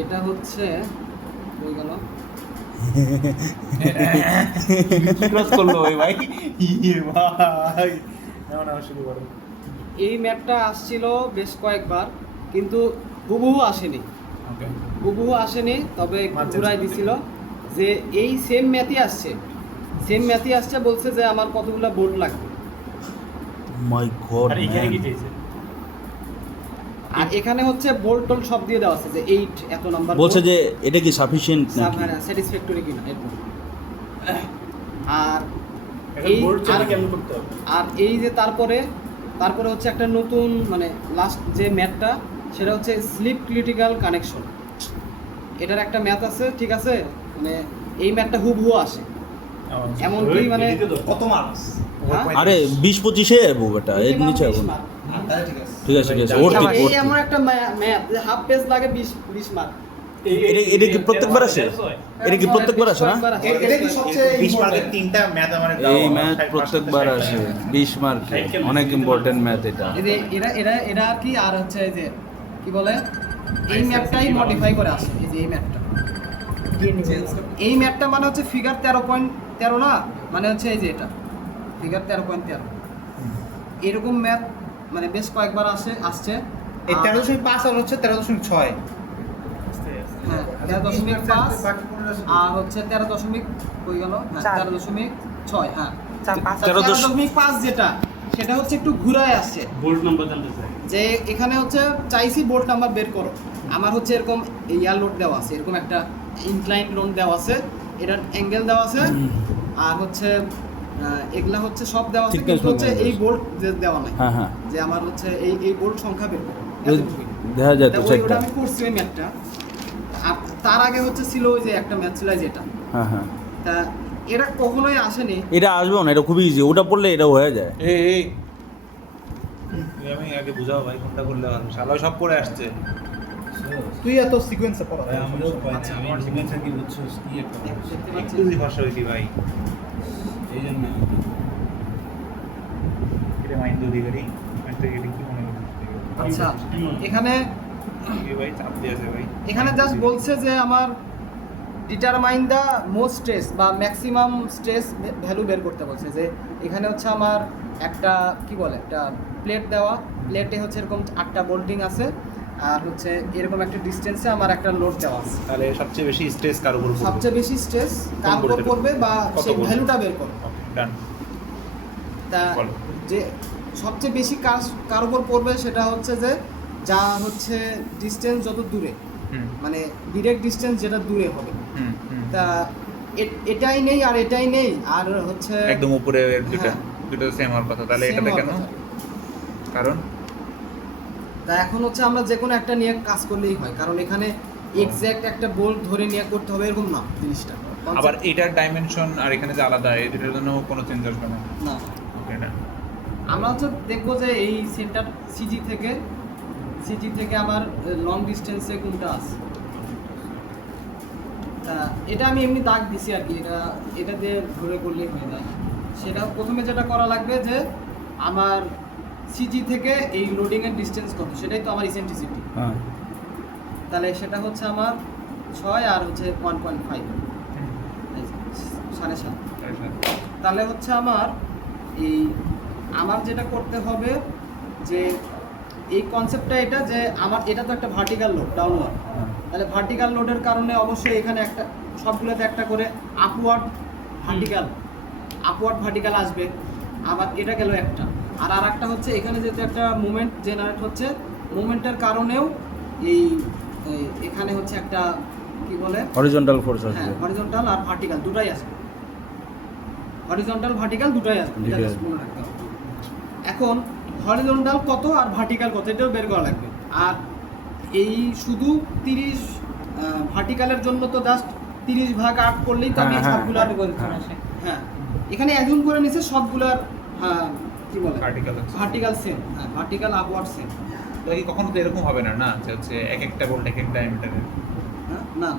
এটা হচ্ছে হয়ে গেল ক্রস করলো ওই ভাই ভাই না শুরু করো এই ম্যাথটা আসছিল বেশ কয়েকবার কিন্তু হুবহু আসেনি। ওকে হুবহু আসেনি, তবে মাঝে ঘুরাই মাঝে দিছিল যে এই সেম ম্যাথই আসছে বলছে যে আমার কতগুলো বোল্ট লাগবে। মাই গড আর এখানে কি চাইছে? আর এখানে হচ্ছে বোল্ট টোল সব দিয়ে দেওয়া আছে যে 8 এত নাম্বার বলছে যে এটা কি সাফিশিয়েন্ট নাকি? স্যাটিসফ্যাক্টরি কিনা এরকম। আর এখন এই বোর্ড চাইলে আর- কেমন করতে হবে? আর এই যে তারপরে হচ্ছে একটা নতুন মানে লাস্ট যে ম্যাথটা সেটা হচ্ছে স্লিপ ক্রিটিক্যাল কানেকশন। এটার একটা ম্যাথ আছে, ঠিক আছে, মানে এই ম্যাথটা হুবহু আসে এমনকি মানে এদিকে তো। কত মার্কস? হ্যাঁ? আরে 20-25 এ যাবো বেটা, এর minimum নিচে 20 যাবো না। mark। তাহলে ঠিক আছে। ঠিক আছে ওর আচ্ছা, ঠিক এই এমন একটা ম্যাথ যে হাফ পেজ লাগে 20 মার্ক। এটা কি প্রত্যেকবার আসে? এটা কি প্রত্যেকবার আসে না? এটা কি সবচেয়ে 20 মার্কের important? তিনটা ম্যাথ আমার এই ম্যাথ প্রত্যেকবার আসে 20 মার্কে, অনেক ইম্পর্টেন্ট ম্যাথ এটা। এই যে এটা আর কি, আর হচ্ছে এই যে কি বলে এই ম্যাপটাই মডিফাই করে আসে। এই যে এই ম্যাপটা মানে হচ্ছে ফিগার 13.13 না, মানে হচ্ছে এই যে এটা ফিগার 13.13 এরকম ম্যাপ মানে বেশ কয়েকবার আসছে। এই 13.5 আর হচ্ছে 13.6। হ্যাঁ 13.5 আর হচ্ছে 13 কই গেল, হ্যাঁ 13.6, হ্যাঁ 13.5 যেটা সেটা হচ্ছে একটু ঘুরায় আসছে বোর্ড নাম্বার জানতে চাই। যে এখানে হচ্ছে চাইছি বোর্ড নাম্বার বের করো। আমার হচ্ছে এরকম ইয়ার লোড দেওয়া আছে, এরকম একটা ইনক্লাইন লোড দেওয়া আছে, এটার অ্যাঙ্গেল দেওয়া আছে, আর হচ্ছে এগুলা হচ্ছে সব দেওয়া আছে, Thickness কিন্তু হচ্ছে দেওয়া এই আছে। বোল্ট দেওয়া নাই হ্যাঁ হ্যাঁ যে আমার হচ্ছে এই বোল্ট সংখ্যা বের করো। দেখা যায় তো ওটা চেকটা। আমি করছি ওই ম্যাথটা। আর তার আগে হচ্ছে ছিল ওই যে একটা ম্যাথ ছিল যেটা, হ্যাঁ হ্যাঁ তা এটা কখনোই আসেনি। এটা আসবে না, এটা খুবই ইজি, ওটা পড়লে এটা হয়ে যায়। এই আমি আগে বুঝাও ভাই কোনটা করলে ভালো শালা সব করে আসছে তুই এত সিকোয়েন্সে পড়া। আচ্ছা, আমার সিগনেচার কি বুঝছস কি একটা দেখতে একটু পাচ্ছেন? ভাষা হইতি ভাই এই জন্য এটা মাইন্ড অধিকারী মাইন্ড থেকে এটা কি মনে করছিস আচ্ছা এখানে এই ভাই চাপ দিয়ে আছে ভাই এখানে জাস্ট বলছে যে আমার ডিটারমাইন দ্য মোস্ট স্ট্রেস বা ম্যাক্সিমাম স্ট্রেস ভ্যালু বের করতে বলছে। যে এখানে হচ্ছে আমার একটা কি বলে একটা প্লেট দেওয়া, প্লেটে হচ্ছে এরকম 8টা বোল্টিং আছে, আর হচ্ছে এরকম একটা ডিস্টেন্সে আমার একটা লোড দেওয়া আছে। তাহলে সবচেয়ে বেশি স্ট্রেস কার উপর পড়বে সবচেয়ে বেশি স্ট্রেস কার উপর voltage? পড়বে বা কত সেই voltage? ভ্যালুটা বের করো। ডান তা বলো। যে সবচেয়ে বেশি কার উপর পড়বে সেটা হচ্ছে যে যা হচ্ছে ডিস্টেন্স যত দূরে, হুম মানে ডিরেক্ট ডিস্টেন্স যেটা দূরে হবে। হুম হুম তা এটাই নেই আর এটাই নেই, আর হচ্ছে একদম উপরে দুটো হ্যাঁ। দুটো সেম হওয়ার কথা তাহলে same এটাতে হওয়ার কেন কথা। কারণ তা এখন হচ্ছে আমরা যে কোনো একটা নিয়ে কাজ করলেই হয়, কারণ এখানে এক্স্যাক্ট একটা বোল্ট ধরে নিয়ে করতে হবে এরকম না জিনিসটা। আবার এটার ডাইমেনশন আর এখানে যে আলাদা এটার জন্য কোনো চেঞ্জ আসবে না না, ওকে না আমরা হচ্ছে দেখবো যে এই সেন্টার সিজি থেকে আমার লং ডিস্টেন্সে কোনটা আছে। তা এটা আমি এমনি দাগ দিছি আর কি, এটা দিয়ে ধরে করলেই হয় না। সেটা প্রথমে যেটা করা লাগবে যে আমার সিজি থেকে এই লোডিং এর ডিসটেন্স কত সেটাই তো আমার ইসেন্ট্রিসিটি। হ্যাঁ তাহলে সেটা হচ্ছে আমার 6 আর হচ্ছে 1.5 7.5। তাহলে হচ্ছে আমার যেটা করতে হবে যে এই কনসেপ্টটা এটা যে আমার এটা তো একটা ভার্টিক্যাল লোড ডাউনওয়ার্ড, তাহলে ভার্টিক্যাল লোডের কারণে অবশ্যই এখানে একটা সবগুলোতে একটা করে আপওয়ার্ড ভার্টিক্যাল আসবে। আবার এটা গেল একটা, আর আরেকটা হচ্ছে এখানে যেহেতু একটা মুভমেন্ট জেনারেট হচ্ছে, মুভমেন্টের কারণেও এখানে হচ্ছে একটা কি বলে হরিজন্টাল ফোর্স হ্যাঁ আসবে। হরিজন্টাল আর ভার্টিক্যাল দুটাই আসবে, হরিজন্টাল ভার্টিক্যাল দুটাই আসবে, এটা দুটোই just মনে রাখতে হবে। এখন হরিজন্টাল কত আর ভার্টিক্যাল কত এটাও বের করা লাগবে। আর এই শুধু 30 ভার্টিক্যালের জন্য তো জাস্ট 30 ভাগ 8 করলেই তো আমি হ্যাঁ, হ্যাঁ, সবগুলার হ্যাঁ এখানে অ্যাজুম করে নিছে সবগুলার কি বলে Vertical আছে। ভার্টিক্যাল সেম, হ্যাঁ ভার্টিক্যাল আপওয়ার্ড সেম। তো কি কখনো তো এরকম হবে না, না যে হচ্ছে এক একটা ভোল্ট এক এক ডায়ামিটারের। হ্যাঁ না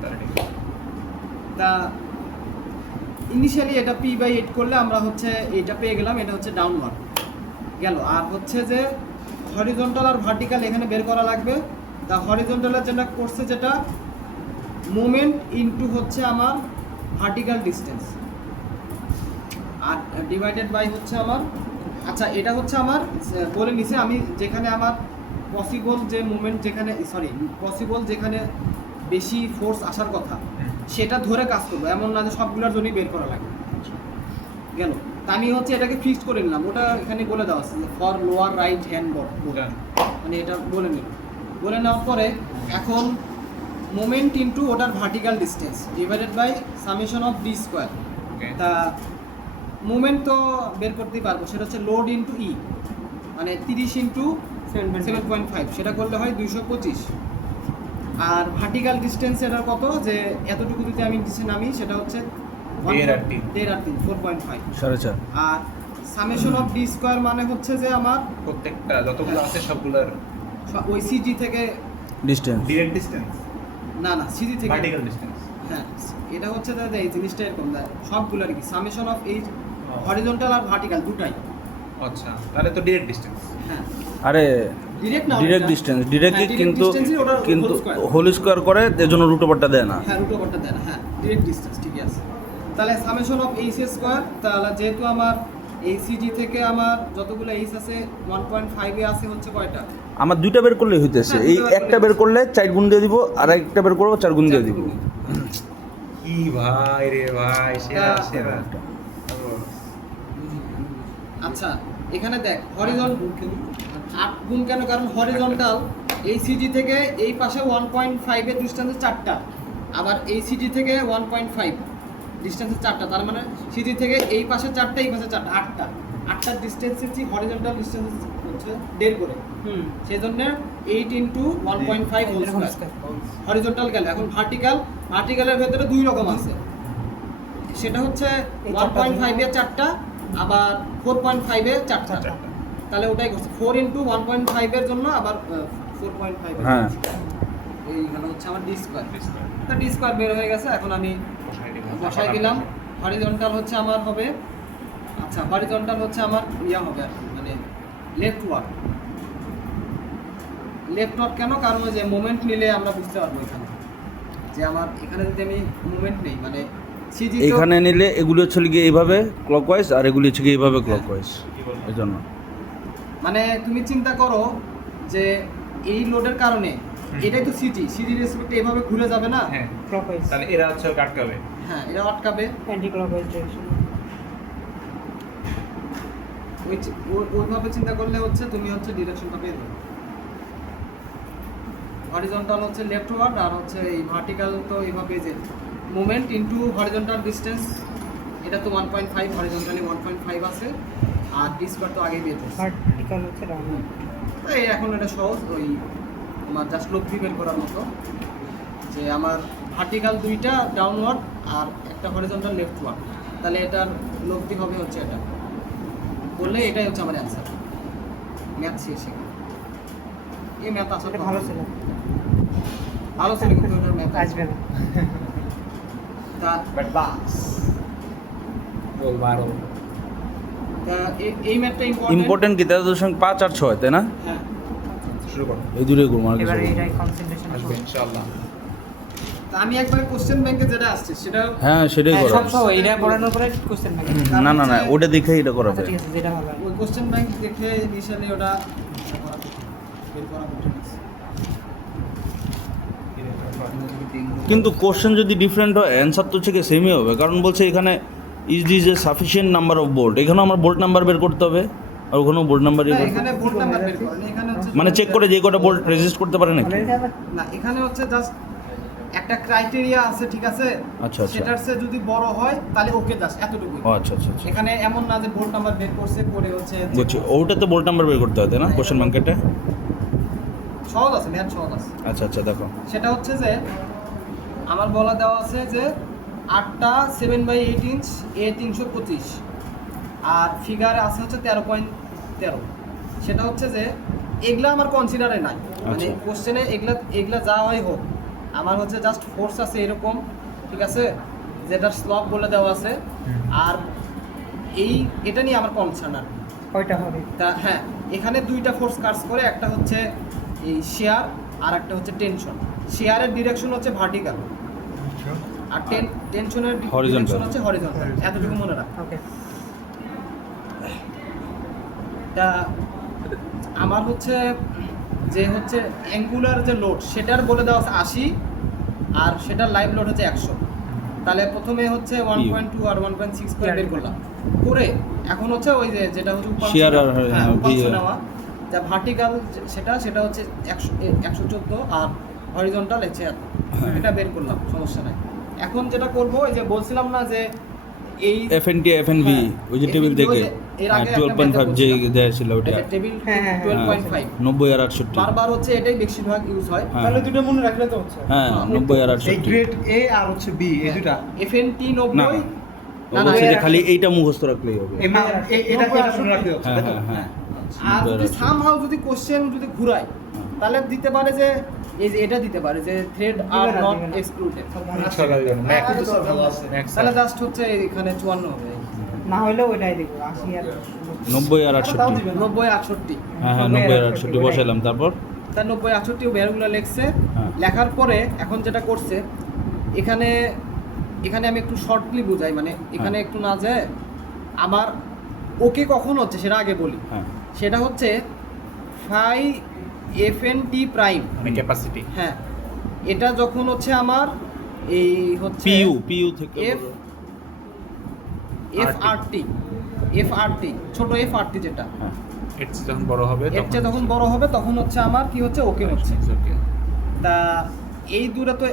তাহলে ঠিক আছে। তা ইনিশিয়ালি এটা P/8 করলে আমরা হচ্ছে এটা পেয়ে গেলাম, এটা হচ্ছে ডাউনওয়ার্ড গেল। আর হচ্ছে যে হরিজন্টাল আর ভার্টিক্যাল এখানে বের করা লাগবে। তা হরিজন্টালের যেটা করছে যেটা মোমেন্ট ইনটু হচ্ছে আমার ভার্টিক্যাল ডিসটেন্স আর ডিভাইডেড বাই হচ্ছে আমার আচ্ছা এটা হচ্ছে আমার বলে নিছে আমি যেখানে আমার পসিবল যে মুভমেন্ট যেখানে বেশি ফোর্স আসার কথা সেটা ধরে কাজ করবো, এমন না যে সবগুলোর জন্যই বের করা লাগবে গেল। তা আমি হচ্ছে এটাকে ফিক্সড করে নিলাম, ওটা এখানে বলে দেওয়া আছে ফর লোয়ার রাইট হ্যান্ড মানে এটা বলে নেওয়ার পরে এখন মোমেন্ট ইনটু ওটার vertical distance divided by summation of d square. Okay. তা মোমেন্ট তো বের করতেই পারবো, সেটা হচ্ছে লোড ইনটু ই মানে 30 ইনটু 7.5 সেটা করলে হয় 225। আর ভার্টিক্যাল ডিসটেন্স এটার কত যে এতটুকু যদি আমি নিচে নামি সেটা হচ্ছে 1.5 4.5। 4.5 আর সামেশন অফ ডি স্কোয়ার মানে হচ্ছে যে আমার প্রত্যেকটা যতগুলো আছে সবগুলোর ওই সিজি থেকে ডিসটেন্স। ডিরেক্ট ডিসটেন্স, না সিজি থেকে ভার্টিক্যাল ডিসটেন্স। হ্যাঁ এটা হচ্ছে দাদা এই জিনিসটা এরকম দেয় সবগুলোর কি সামেশন অফ এই হরিজন্টাল আর ভার্টিক্যাল দুটাই। আচ্ছা, তাহলে তো ডিরেক্ট ডিসটেন্স। হ্যাঁ আরে ডিরেক্ট না ডিরেক্ট ডিসটেন্স ডিরেক্টই direct কিন্তু distance ই ওটা কিন্তু whole square। হোল স্কোয়ার করে এর জন্য রুট ওভারটা দেয় না। হ্যাঁ রুট ওভারটা দেয় না, হ্যাঁ ডিরেক্ট ডিসটেন্স ঠিকই আছে। তাহলে সামেশন অফ এইচ স্কোয়ার, তাহলে যেহেতু আমার এই সিজি থেকে আমার যতগুলো এইচ আছে 1.5 এ আছে হচ্ছে কয়টা আমার দুইটা বের করলেই হইতেছে, হ্যাঁ, এই দুইটা বের একটা করলেই বের করলে 4 গুণ দিয়ে দিব, আর একটা বের করবো 4 গুণ দিয়ে দিব। কি ভাই রে ভাই, সেরা সেরা। আচ্ছা এখানে দেখ হরিজন্টাল 8 গুণ কেন, কারণ হরিজন্টাল এই সিজি থেকে এই পাশে 1.5 এর ডিসটেন্সে 4টা, আবার এই সিজি থেকে 1.5 ডিসটেন্সে 4টা, তার মানে সিজি থেকে এই পাশে 4টা এই পাশে 4টা 8টার ডিসটেন্স হচ্ছে হরিজন্টাল ডিসটেন্স হচ্ছে 1.5 করে, সেই জন্য 8 ইনটু 1.5 হোল স্কয়ার হরিজন্টাল গেল। এখন ভার্টিক্যালের ভেতরে দুই রকম আছে, সেটা হচ্ছে 1.5 এর 4টা আবার 4.5 এর 4টা, তাহলে ওটাই করছে 4 ইনটু 1.5 এর জন্য আবার 4.5 এর হ্যাঁ। এইখানে হচ্ছে আমার ডি স্কয়ার, তা ডি স্কয়ার বের হয়ে গেছে। এখন আমি বসাই দিলাম হরিজন্টাল হচ্ছে আমার হবে আচ্ছা হরিজন্টাল হচ্ছে আমার হবে আর কি, মানে লেফট ওয়ার্ড কেন, কারণ ওই যে মোমেন্ট নিলে আমরা বুঝতে পারবো এখানে যে আমার এখানে যদি আমি মোমেন্ট নেই মানে সিজি এখানে নিলে এগুলো হচ্ছে গিয়ে এইভাবে ক্লকওয়াইজ আর এগুলি হচ্ছে গিয়ে এইভাবে ক্লকওয়াইজ, এই জন্য মানে তুমি চিন্তা করো যে এই লোডের কারণে এটাই তো সিজি রেসপেক্টে এভাবে ঘুরে যাবে না, হ্যাঁ, ক্লকওয়াইজ তাহলে এরা হচ্ছে আটকাবে। হ্যাঁ এটা আটকাবে অ্যান্টি ক্লকওয়াইজ ডিরেকশন। ওইভাবে চিন্তা করলে হচ্ছে তুমি হচ্ছে ডিরেকশনটা পেয়ে যাবে। হরিজন্টাল হচ্ছে লেফট ওয়ার্ড আর হচ্ছে এই ভার্টিক্যাল তো এইভাবে যে মোমেন্ট ইনটু হরিজন্টাল ডিসটেন্স, এটা তো 1.5 হরিজন্টালি 1.5 আছে আর ডি স্কয়ার তো আগেই দিয়ে দিয়েছে। ভার্টিক্যাল হচ্ছে ডাউনওয়ার্ড। এই এখন এটা সহজ, ওই আমার জাস্ট লব্ধি বের করার মতো যে আমার ভার্টিক্যাল দুইটা ডাউনওয়ার্ড আর একটা হরিজন্টাল লেফট ওয়ার্ড, তাহলে এটার লব্ধি হবে হচ্ছে এটা বললে এটাই হচ্ছে আমার অ্যান্সার। ম্যাথ শেষ, এই ম্যাথ আসলে ভালো ছিল, ভালো ছিল কিন্তু ওটার ম্যাথ আসবে না। তা বাট বাস বল 12 তা এই ম্যাথটা ইম্পর্টেন্ট কি 13.5 আর 6 তাই না? হ্যাঁ। শুরু করো। এই দুটোই করবো আর কিছু এবার করবো না। এটাই কনসেন্ট্রেশন আসবে ইনশাআল্লাহ। তা আমি একবার কোশ্চেন ব্যাংকে যেটা আসছে সেটা হ্যাঁ সেটাই করো। সব সব এটা পড়ানোর পরে কোশ্চেন ব্যাংক। না না না ওটা দেখেই এটা করা আচ্ছা যায়। ঠিক আছে যেটা হবে। ওই কোশ্চেন ব্যাংক দেখে ইনিশিয়ালি ওটা বের করা কঠিন আছে। কিন্তু কোশ্চেন যদি ডিফারেন্ট হয় অ্যান্সার তো থেকে সেমই হবে, কারণ বলছে এখানে is this a sufficient number of bolt, এখানেও আমার বোল্ট নাম্বার বের করতে হবে আর ওখানেও বোল্ট নাম্বার না, এখানে বোল্ট নাম্বার বের করেন, এখানে হচ্ছে মানে চেক করে যে কটা বোল্ট রেজিস্ট করতে পারে নাকি? না, এখানে হচ্ছে জাস্ট একটা ক্রাইটেরিয়া আছে, ঠিক আছে? আচ্ছা, আচ্ছা। সেটার চেয়ে যদি বড় হয় তাহলে ওকে জাস্ট এতটুকুই। ও আচ্ছা আচ্ছা আচ্ছা এখানে এমন না যে বোল্ট নাম্বার বের করছে করে হচ্ছে বুঝছি, ওটাতে বোল্ট নাম্বার বের করতে হয় তাই না কোশ্চেন ব্যাংকেটে? সহজ আছে, ম্যাথ সহজ আছে। আচ্ছা আচ্ছা দেখো সেটা হচ্ছে যে আমার বলা দেওয়া আছে যে 8টা 7/8 ইঞ্চ এ 325 আর ফিগারে আছে হচ্ছে 13.13। সেটা হচ্ছে যে এগুলা আমার কনসিডারে নাই, মানে আচ্ছা। কোশ্চেনে এগুলা যা হয় হোক, আমার হচ্ছে জাস্ট ফোর্স আছে এরকম, ঠিক আছে, যেটার স্লপ বলে দেওয়া আছে, আর এটা নিয়ে আমার কনসার্ন আর কি। কয়টা হবে? তা হ্যাঁ, এখানে দুইটা ফোর্স কাজ করে, একটা হচ্ছে এই শেয়ার আর একটা হচ্ছে টেনশন। শেয়ারের ডিরেকশন হচ্ছে ভার্টিক্যাল আর টেনশনের Horizontal। ডিরেকশন হচ্ছে হরিজন্টাল, এতটুকু মনে রাখ। ওকে। তা আমার হচ্ছে যে হচ্ছে অ্যাঙ্গুলার যে লোড সেটার বলে দেওয়া আছে 80 আর সেটার লাইভ লোড হচ্ছে 100। তাহলে প্রথমে হচ্ছে 1.2 আর 1.6 করে বের করলাম, করে এখন হচ্ছে ওই যে যেটা হচ্ছে উপাংশ Shear আর হ্যাঁ, উপাংশ ইয়ে। নেওয়া, যা ভার্টিক্যাল সেটা হচ্ছে 114 আর হরিজন্টাল হচ্ছে এত, হ্যাঁ। এটা বের করলাম, সমস্যা নাই। এখন যেটা করব, এই যে বলছিলাম না যে এই এফএনটি এফএনভি ওই যে টেবিল থেকে এর আগে 12.5 যে দেয়া ছিল ওটা টেবিল হ্যাঁ, হ্যাঁ, 12.5 90 আর 68 বারবার হচ্ছে এটাই বেশিরভাগ ইউজ হয়। হ্যাঁ। তাহলে দুটো মনে রাখলে তো হচ্ছে হ্যাঁ 90 আর এই 68 গ্রেড এ আর হচ্ছে বি এই দুটা এফএনটি না 90 ও বলছে যে খালি এইটা মুখস্থ রাখলেই হবে। এটা মনে রাখতে হচ্ছে হ্যাঁ তাই তো? হ্যাঁ হ্যাঁ আর যদি সামহাউ যদি কোশ্চেন যদি ঘুরায় তাহলে দিতে পারে যে এই যে এটা দিতে পারে যে থ্রেড আর দিবে না, নট দিবে না। এক্সক্লুডেড, ভালো আছে তাহলে জাস্ট হচ্ছে এখানে 54 হবে, না হলে ওইটাই দেখো 80 আর 90 আর 68 90 68। হ্যাঁ হ্যাঁ 90 আর 68 বসাইলাম, তারপর তার 90 68 বেরগুলো লেখছে, হ্যাঁ। লেখার পরে এখন যেটা করছে এখানে আমি একটু শর্টলি বুঝাই, মানে এখানে একটু না যায় আমার ওকে কখন হচ্ছে সেটা আগে বলি। হ্যাঁ সেটা হচ্ছে ফাই এফএনটি প্রাইম, মানে ক্যাপাসিটি। হ্যাঁ, এটা যখন হচ্ছে আমার এই হচ্ছে পিইউ থেকে এফ এফআরটি ছোট এফআরটি যেটা হ্যাঁ এর চেয়ে যখন বড় হবে এর চেয়ে তখন বড় হবে তখন হচ্ছে আমার কি হচ্ছে ওকে হচ্ছে। ওকে। তা এই দুটো তো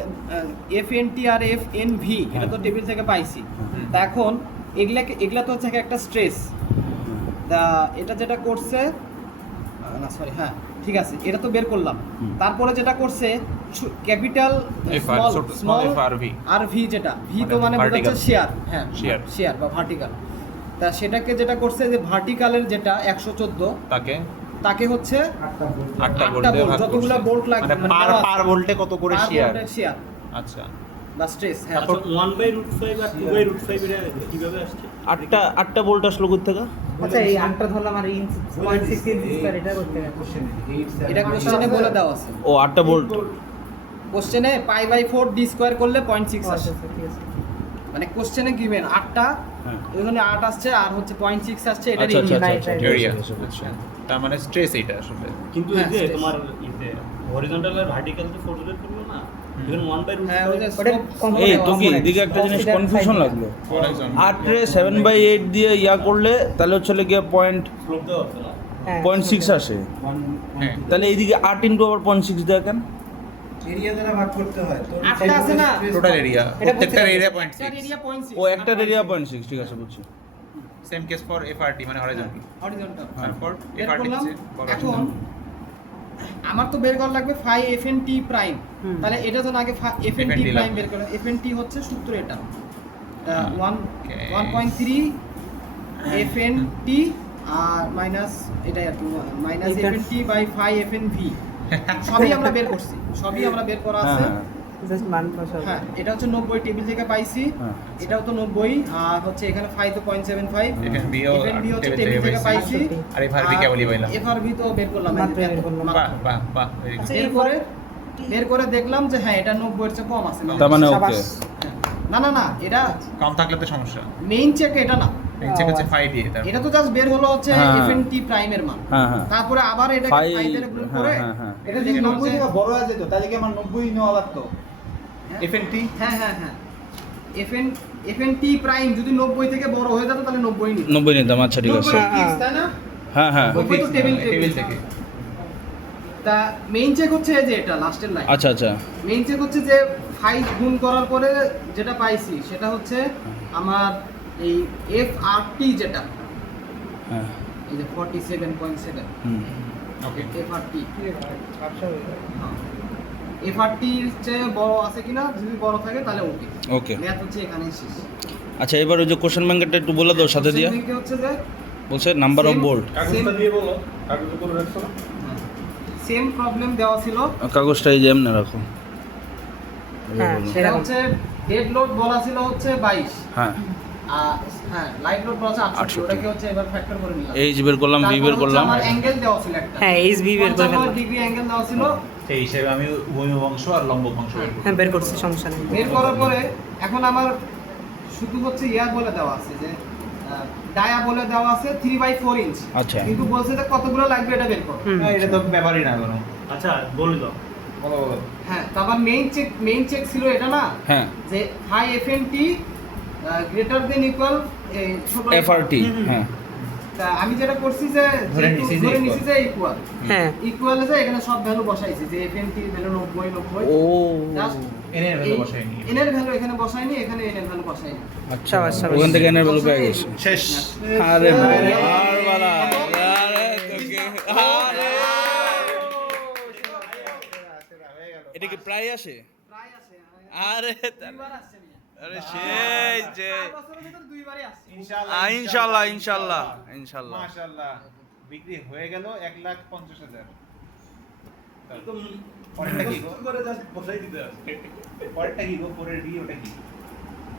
এফএনটি আর এফএনভি এটা তো টেবিল থেকে পাইছি। তা এখন এগুলা তো হচ্ছে একটা স্ট্রেস। তা এটা যেটা করছে না সরি হ্যাঁ ঠিক আছে, এটা তো বের করলাম। তারপরে যেটা করছে ক্যাপিটাল FR, small FRV আর ভি, যেটা ভি তো মানে মানে বোঝাচ্ছে vertical। শেয়ার, হ্যাঁ Shear। শেয়ার বা ভার্টিক্যাল। তা সেটাকে যেটা করছে যে ভার্টিক্যালের যেটা 114 তাকে হচ্ছে 8টা আটটা bolt, যতগুলা bolt লাগবে, মানে পার ভোল্টে কত করে শেয়ার। শেয়ার আচ্ছা। বা স্ট্রেস, হ্যাঁ। আচ্ছা 1/√5 আর 2/√5 এটা কিভাবে আসছে? আটটা বোল্ট আসলো কোথা থেকে? আচ্ছা এই 8টা ধরলাম আর ইঞ্চ 0.6 ইঞ্চি স্কয়ার এটা করতে হবে। এটা কোশ্চেনে বলে দেওয়া আছে, ও আটটা বোল্ট কোশ্চেনে π/4 d স্কয়ার করলে 0.6 আচ্ছা আসে, ঠিক আছে। মানে কোশ্চেনে গিভেন 8টা, হ্যাঁ এখানে 8 আসছে আর হচ্ছে 0.6 আসছে, এটা আচ্ছা আচ্ছা Right, আচ্ছা right. এরিয়া। আচ্ছা, আচ্ছা। তার মানে স্ট্রেস এইটা আসলে। কিন্তু এই হ্যাঁ, যে stress। তোমার হরিজন্টাল আর ভার্টিক্যাল যে ফোর্স বের করলো না, এখন হ্যাঁ, ওই যে 1/√5 slope কম- এই দেওয়া তো কি আছে। এদিকে একটা জিনিস Consider কনফিউশন side লাগলো। অনেকজন 8 রে 7/8 দিয়ে ইয়া করলে তাহলে হচ্ছে গিয়ে স্লোপ দেওয়া হচ্ছে না। হ্যাঁ, 0.6 আসে, হ্যাঁ। তাহলে এইদিকে 8 ইন্টু আবার 0.6 দেয় কেন? এরিয়া দ্বারা ভাগ করতে হয় তো 8টা আছে না, টোটাল এরিয়া, এটা প্রত্যেকটার বুঝতে এরিয়া এটার 0.6। এরিয়া 0.6 ও একটার এরিয়া 0.6, ঠিক আছে বুঝছি। সেম কেস ফর এফআরটি মানে হরিজন্টাল। হরিজন্টাল। তারপর বের এফআরটি করলাম। বড় এখন আমার তো বের করা লাগবে ফাই এফএনটি প্রাইম, হুম। তাহলে এটা তো আগে এফএনটি FNT প্রাইম লাগবে। বের করা। এফএনটি হচ্ছে সূত্র এটা হ্যাঁ, 1.3 এফএনটি আর মাইনাস এটাই আর কি মাইনাস এটা- এফএনটি বাই ফাই এফএনভি, সবই আমরা বের করছি, সবই আমরা বের করা হ্যাঁ আছে। হ্যাঁ জাস্ট মান পাস হবে। হ্যাঁ এটা হচ্ছে 90 টেবিল থেকে পাইছি, হ্যাঁ। এটাও তো 90, আর হচ্ছে এখানে 5.75, FNB ও FNB হচ্ছে টেবিল টেবিল থেকে পাইছি, আর FRB কেবলই পাইলাম। FRB তো বের করলাম, মাত্র বের করলাম। বাহ বাহ বাহ very good। আচ্ছা, বের করে দেখলাম যে হ্যাঁ এটা 90 এর চেয়ে কম আছে। তার মানে সাবাস। ওকে। হ্যাঁ। না এটা কম থাকলে তো সমস্যা। মেইন চেক এটা না, এই চেক হচ্ছে 5 দিয়ে তার। এটা তো জাস্ট বের হলো হচ্ছে হ্যাঁ। FNT প্রাইমের মান। হ্যাঁ হ্যাঁ তারপরে আবার এটাকে 5 5 এর গ্রুপ করে হ্যাঁ এটা যদি 90 থেকে বড় হয়ে যেত তাহলে কি আমার 90 নেওয়া লাগতো? FNT হ্যাঁ FNT প্রাইম যদি 90 থেকে বড় হয়ে যেত তাহলে 90 নিত। 90 নিতাম, আচ্ছা ঠিক আছে। 90 fix, তাই না? হ্যাঁ হ্যাঁ 90 তো টেবিল থেকে। তা মেইন চেক হচ্ছে এই যে এটা লাস্টের লাইন। আচ্ছা আচ্ছা মেইন চেক হচ্ছে যে 5 গুণ করার পরে যেটা পাইছি সেটা হচ্ছে আমার এই FRT যেটা হ্যাঁ এই যে 47.7 হুম ওকে। FRT FRT এর চেয়ে বড় আছে কিনা, যদি বড় থাকে তাহলে ওকে। ওকে ম্যাথ হচ্ছে এখানেই শেষ। আচ্ছা এবার ওই যে কোশ্চেন ব্যাংকটা একটু বলে দাও সাথে দিয়া। Question bank এ হচ্ছে যে বলছে নাম্বার অফ Same- বোল্ট। কাগজটা দিয়ে বলো, কাগজে করে রাখছো না? সেম প্রবলেম দেওয়া ছিল। কাগজটা এই যে এমনি রাখো। হ্যাঁ, বলো। সেটা হচ্ছে ডেড লোড বলা ছিল হচ্ছে 22, হ্যাঁ আর হ্যাঁ লাইট লোড বলা ছিল 68, 68 ওটাকে হচ্ছে এবার ফ্যাক্টর করে নিলাম। এইচ বের করলাম, ভি বের করলাম। আমার অ্যাঙ্গেল দেওয়া ছিল একটা, হ্যাঁ এইচ ভি বের করে 55 ফেললাম। ডিগ্রি অ্যাঙ্গেল দেওয়া ছিল। সেই হিসেবে আমি ভূমি অংশ আর লম্ব অংশ বের করব। হ্যাঁ বের করছি, সমস্যা নেই। বের করার পরে এখন আমার শুধু হচ্ছে ইয়া বলে দেওয়া আছে যে ডায়া বলে দেওয়া আছে 3/4 ইঞ্চ, আচ্ছা কিন্তু বলছে যে কতগুলো লাগবে এটা বের করো। হুম। না, এটা তো ব্যাপারই না কোনো। আচ্ছা বলে দাও। বলো বলো। হ্যাঁ তো আবার মেইন চেক ছিল এটা না, হ্যাঁ যে হাই FNT গ্রেটার দেন ইকুয়াল ছোট এফআরটি হ্যাঁ তা আমি যেটা করছি যে ধরে যেহেতু নিছি যে ধরে equal। নিছি যে ইকুয়াল হ্যাঁ ইকুয়ালে যে এখানে সব ভ্যালু বসাইছি, যে FNT ভ্যালু 90 ও জাস্ট এনের ভ্যালু বসাইনি। এনের ভ্যালু এখানে বসাইনি, এখানে এনের ভ্যালু বসাইনি। আচ্ছা সাবাস, সাবাস। ওখান থেকে এনার ভ্যালু পেয়ে গেছে। শেষ। আরে আরে, বালা আরে তোকে আরে এটা কি প্রায় আসে? প্রায় আসে আরে দুইবার আসছে নিয়ে। আরে সেই যে 4 বছরের ভিতর দুইবারই আসছে। ইনশাআল্লাহ ইনশাআল্লাহ ইনশাআল্লাহ। মাশাআল্লাহ বিক্রি হয়ে গেল 1,50,000। একদম পরেরটা কি গো? করে জাস্ট বসাই দিতে হবে। পরেরটা কি গো? পরের ডি ওটা কি?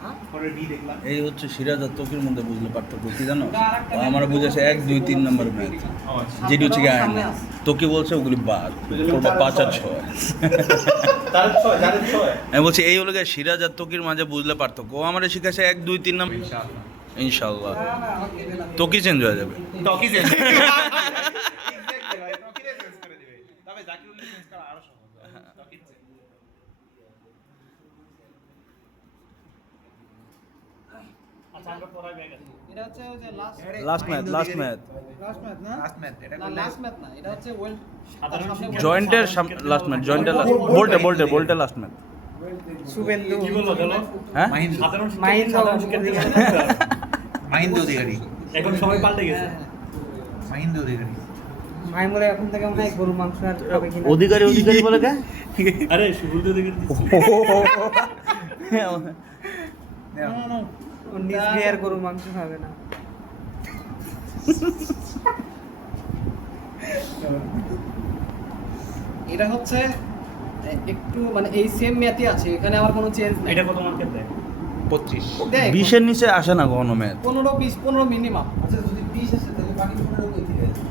হ্যাঁ? পরের ডি দেখলাম। এই হচ্ছে সিরাজ আর তকির মধ্যে বুঝলে পার্থক্য কি জানো? ওটা আরেকটা ও আমার বুঝেছে 1 2 3 নম্বর ম্যাথ, ও আচ্ছা। যেটি হচ্ছে গায়ে সামনে না। আছে। তোকে বলছে ওগুলি বাদ, ওটা 5 আর 6। তার 6 জানেন 6 আমি বলছি এই হলো গিয়ে সিরাজ আর তকির মাঝে বুঝলে পার্থক্য। ও আমার শিখাছে 1 2 3 নম্বর। ইনশাআল্লাহ। ইনশাআল্লাহ না, না, আমার দেবে না। তকি চেঞ্জ হয়ে যাবে। Talkie change. এক্স্যাক্টলি ভাই, টকিরে চেঞ্জ করে দিবে। তবে জাকিরুল চেঞ্জ করা আরো সহজ। Talkie change. আচ্ছা আমরা পড়াই ব্যাগ আছে। এটা হচ্ছে ওই যে লাস্ট লাস্ট ম্যাথ ম্যাথ না, লাস্ট ম্যাথ এটা না করলে লাস্ট ম্যাথ না, এটা হচ্ছে ওয়েল সাধারণ শিক্ষা। জয়েন্টের লাস্ট ম্যাথ, জয়েন্টের বোল্টে লাস্ট ম্যাথ। শুভেন্দু কি বলবো জানো? হ্যাঁ মাহিন্দ্র সাধারণ শিক্ষা মাহিন্দ্র সাধারণ শিক্ষার্থী অধিকারী। মাহিন্দ্র অধিকারী। এখন সবাই পাল্টে গেছে। হ্যাঁ, হ্যাঁ। মাহিন্দ্র অধিকারী। ভাই বলে এখন থেকে মনে হয় গরু মাংস আর খাবে কিনা। অধিকারী বলে কে? আরে শুভুল তো দেখে দিচ্ছি। ও নিজ দিয়ে আর গরু মাংস খাবে না। এটা হচ্ছে একটু মানে এই সেম ম্যাথই আছে, এখানে আমার কোনো চেঞ্জ নাই। এটা কত মার্কেট দেয়? 25। দেখ 20 এর নিচে আসে না কখনো ম্যাথ। 15 20 15 মিনিমাম। আচ্ছা যদি 20 আসে তাহলে বাকি 15 কই থেকে আসে?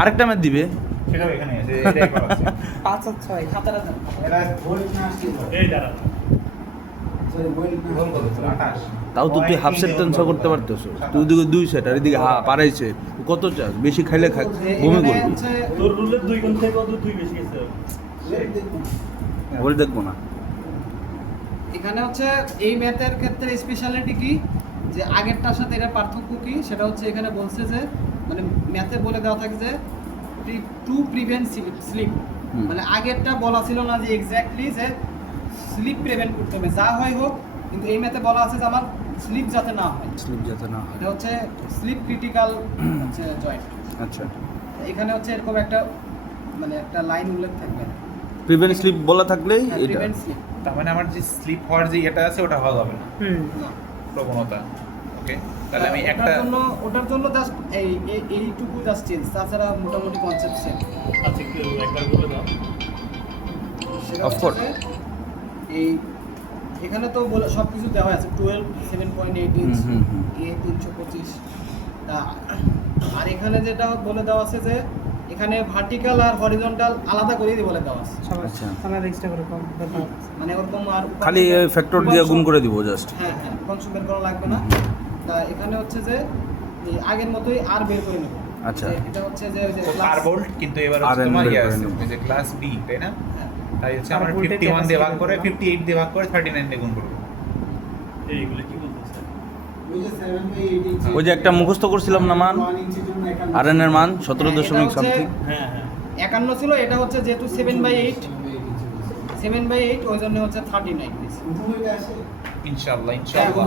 আরেকটা ম্যাথ দিবে। সেটাও এখানে আছে, এটাই করা আছে। 5 আর 6 খাতাটা দেন। এরা ভোল্ট না আসলে এই দাঁড়া। সরি ভোল্ট না গোল কত ছিল? 28। তাও তো তুই হাফ সেট টেন্সর করতে পারতেছো। তুই ওদিকে 2 সেট আর এদিকে পারাইছে। কত চাস? বেশি খাইলে বমি এখানে করবি। হচ্ছে তোর রুলের 2 গুণ থেকে কত 2 বেশি গেছে। বলে দেখবো না। এখানে হচ্ছে এই ম্যাথের ক্ষেত্রে স্পেশালিটি কি, যে আগেরটার সাথে এটা পার্থক্য কি, সেটা হচ্ছে এখানে বলছে যে মানে ম্যাথে বলে দেওয়া থাকে যে টু প্রিভেন্ট স্লিপ, হুম। মানে আগেরটা বলা ছিল না যে এক্স্যাক্টলি যে স্লিপ প্রিভেন্ট করতে হবে, যা হয় হোক, কিন্তু এই ম্যাথে বলা আছে যে আমার স্লিপ যাতে না হয়। স্লিপ যাতে না হয়। এটা হচ্ছে স্লিপ ক্রিটিক্যাল হচ্ছে জয়েন্ট। আচ্ছা এখানে হচ্ছে এরকম একটা মানে একটা লাইন উল্লেখ থাকবে, প্রিভেন্ট স্লিপ বলা থাকলেই এটা। Prevent slip. তার মানে আমার যে স্লিপ হওয়ার যে এটা আছে ওটা হওয়া যাবে না, হুম প্রবণতা। ওকে, তাহলে আমি একটা ওটার জন্য জাস্ট এইটুকু জাস্ট চেঞ্জ, তাছাড়া মোটামুটি কনসেপ্ট সেম। আচ্ছা কি একবার বলে দাও। সেটা Of হচ্ছে course. যে এই এখানে তো সব কিছু দেওয়া আছে 12 7.8 ইঞ্চ হুম, হুম। এ 325 আর এখানে যেটা বলে দেওয়া আছে যে এখানে ভার্টিক্যাল আর হরিজন্টাল আলাদা করে বলে দেওয়া আছে আচ্ছা। আমার এক্সট্রা করে কম দরকার আছে। মানে ওরকম আর খালি ফ্যাক্টর দিয়ে গুণ করে দিব জাস্ট। হ্যাঁ হ্যাঁ কনসুম বের করা লাগবে না। তা এখানে হচ্ছে যে এই আগের মতোই আর বের করে নেব। আচ্ছা। যে এটা হচ্ছে যে ওই যে পার ভোল্ট, কিন্তু এবার আর হচ্ছে এম তোমার বের ইয়ে করে আছে নেব। ওই যে ক্লাস বি, তাই না? হ্যাঁ, তাই হচ্ছে আর আমরা ভোল্টেজ 51 দিয়ে ভাগ করে ক্যাপাসিটি 58 দিয়ে ভাগ করে 39 দিয়ে গুণ করব। এইগুলো কি বলতেছে? ওই যে 7/8 ইঞ্চি ওই যে একটা মুখস্থ করছিলাম না মান, 1 ইঞ্চির জন্য একান্ন। আর এর মান এটা 17 হচ্ছে সামথিং। হ্যাঁ হ্যাঁ 51 ছিল, এটা হচ্ছে যেহেতু 7/8 7/8 7/8 ওই জন্য হচ্ছে 39 দিয়েছে। উপরে আসে ইনশাআল্লাহ হ্যাঁ, ইনশাআল্লাহ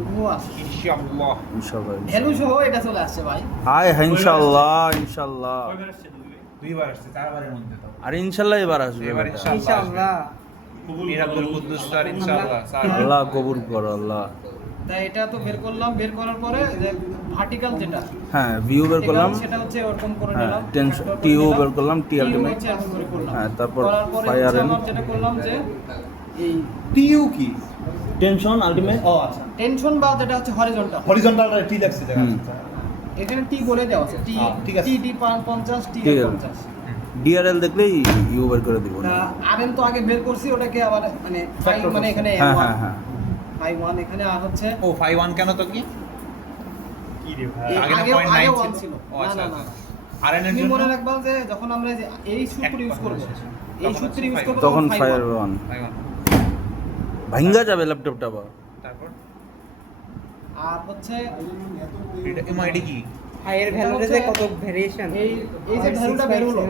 ওগুলো আছে ইনশাআল্লাহ। ইনশাআল্লাহ। ভ্যালু সহ এটা চলে আসছে ভাই। হাই হ্যাঁ, ইনশাআল্লাহ ইনশাআল্লাহ। কয়বার আসছে দুই? দুইবার আসছে, চারবারের মধ্যে তো। আর ইনশাআল্লাহ এবার আসবে এবার বেটা। ইনশাআল্লাহ। ইনশাআল্লাহ মির আব্দুল কুদ্দুস স্যার ইনশাআল্লাহ স্যার। আল্লাহ কবুল কর আল্লাহ। তা এটা তো বের করলাম, বের করার পরে যে ভার্টিক্যাল যেটা হ্যাঁ ভিউ বের করলাম, সেটা হচ্ছে ওরকম করে হ্যাঁ নিলাম। টেনশন factor করে টিও নিলাম। বের করলাম, টি TU আলটিমেট। হচ্ছে এরকম করে করলাম। হ্যাঁ, তারপর করার পরে phi হচ্ছে RN আমার যেটা করলাম যে এই টিইউ কি? Tension ultimate. ও আচ্ছা, টেনশন বা যেটা হচ্ছে হরিজন্টাল, হরিজন্টালটা টি লাগছে জায়গা। হুম। এখানে টি বলে দেওয়া আছে টি ঠিক আছে। টি 50 টি ঠিক আছে। 50। ডিআরএল দেখলেই ইউ বের করে দিব তা না। আরএন তো আগে বের করছি, ওটাকে আবার মানে Factor মানে এখানে হ্যাঁ M1 হ্যাঁ হ্যাঁ। 1 এখানে আর হচ্ছে ও 51 কেন তো কি? কি রে ভাই? এই আগে না আগে 0.9 1 ছিল? ছিল। ও না আচ্ছা না না আচ্ছা। আর এর তুমি জন্য মনে রাখবা যে যখন আমরা যে এই সূত্র ইউজ করব, এই তখন সূত্র হচ্ছে ইউজ করব তখন 5 ফায়ার ওয়ান 51 ভাঙ্গা যাবে ল্যাপটপটা বা। তারপর আর হচ্ছে এটা এমআইডি কি? হাইয়ের ভ্যালুতে যে কত ভেরিয়েশন এই এই যে ভ্যালুটা বের হলো,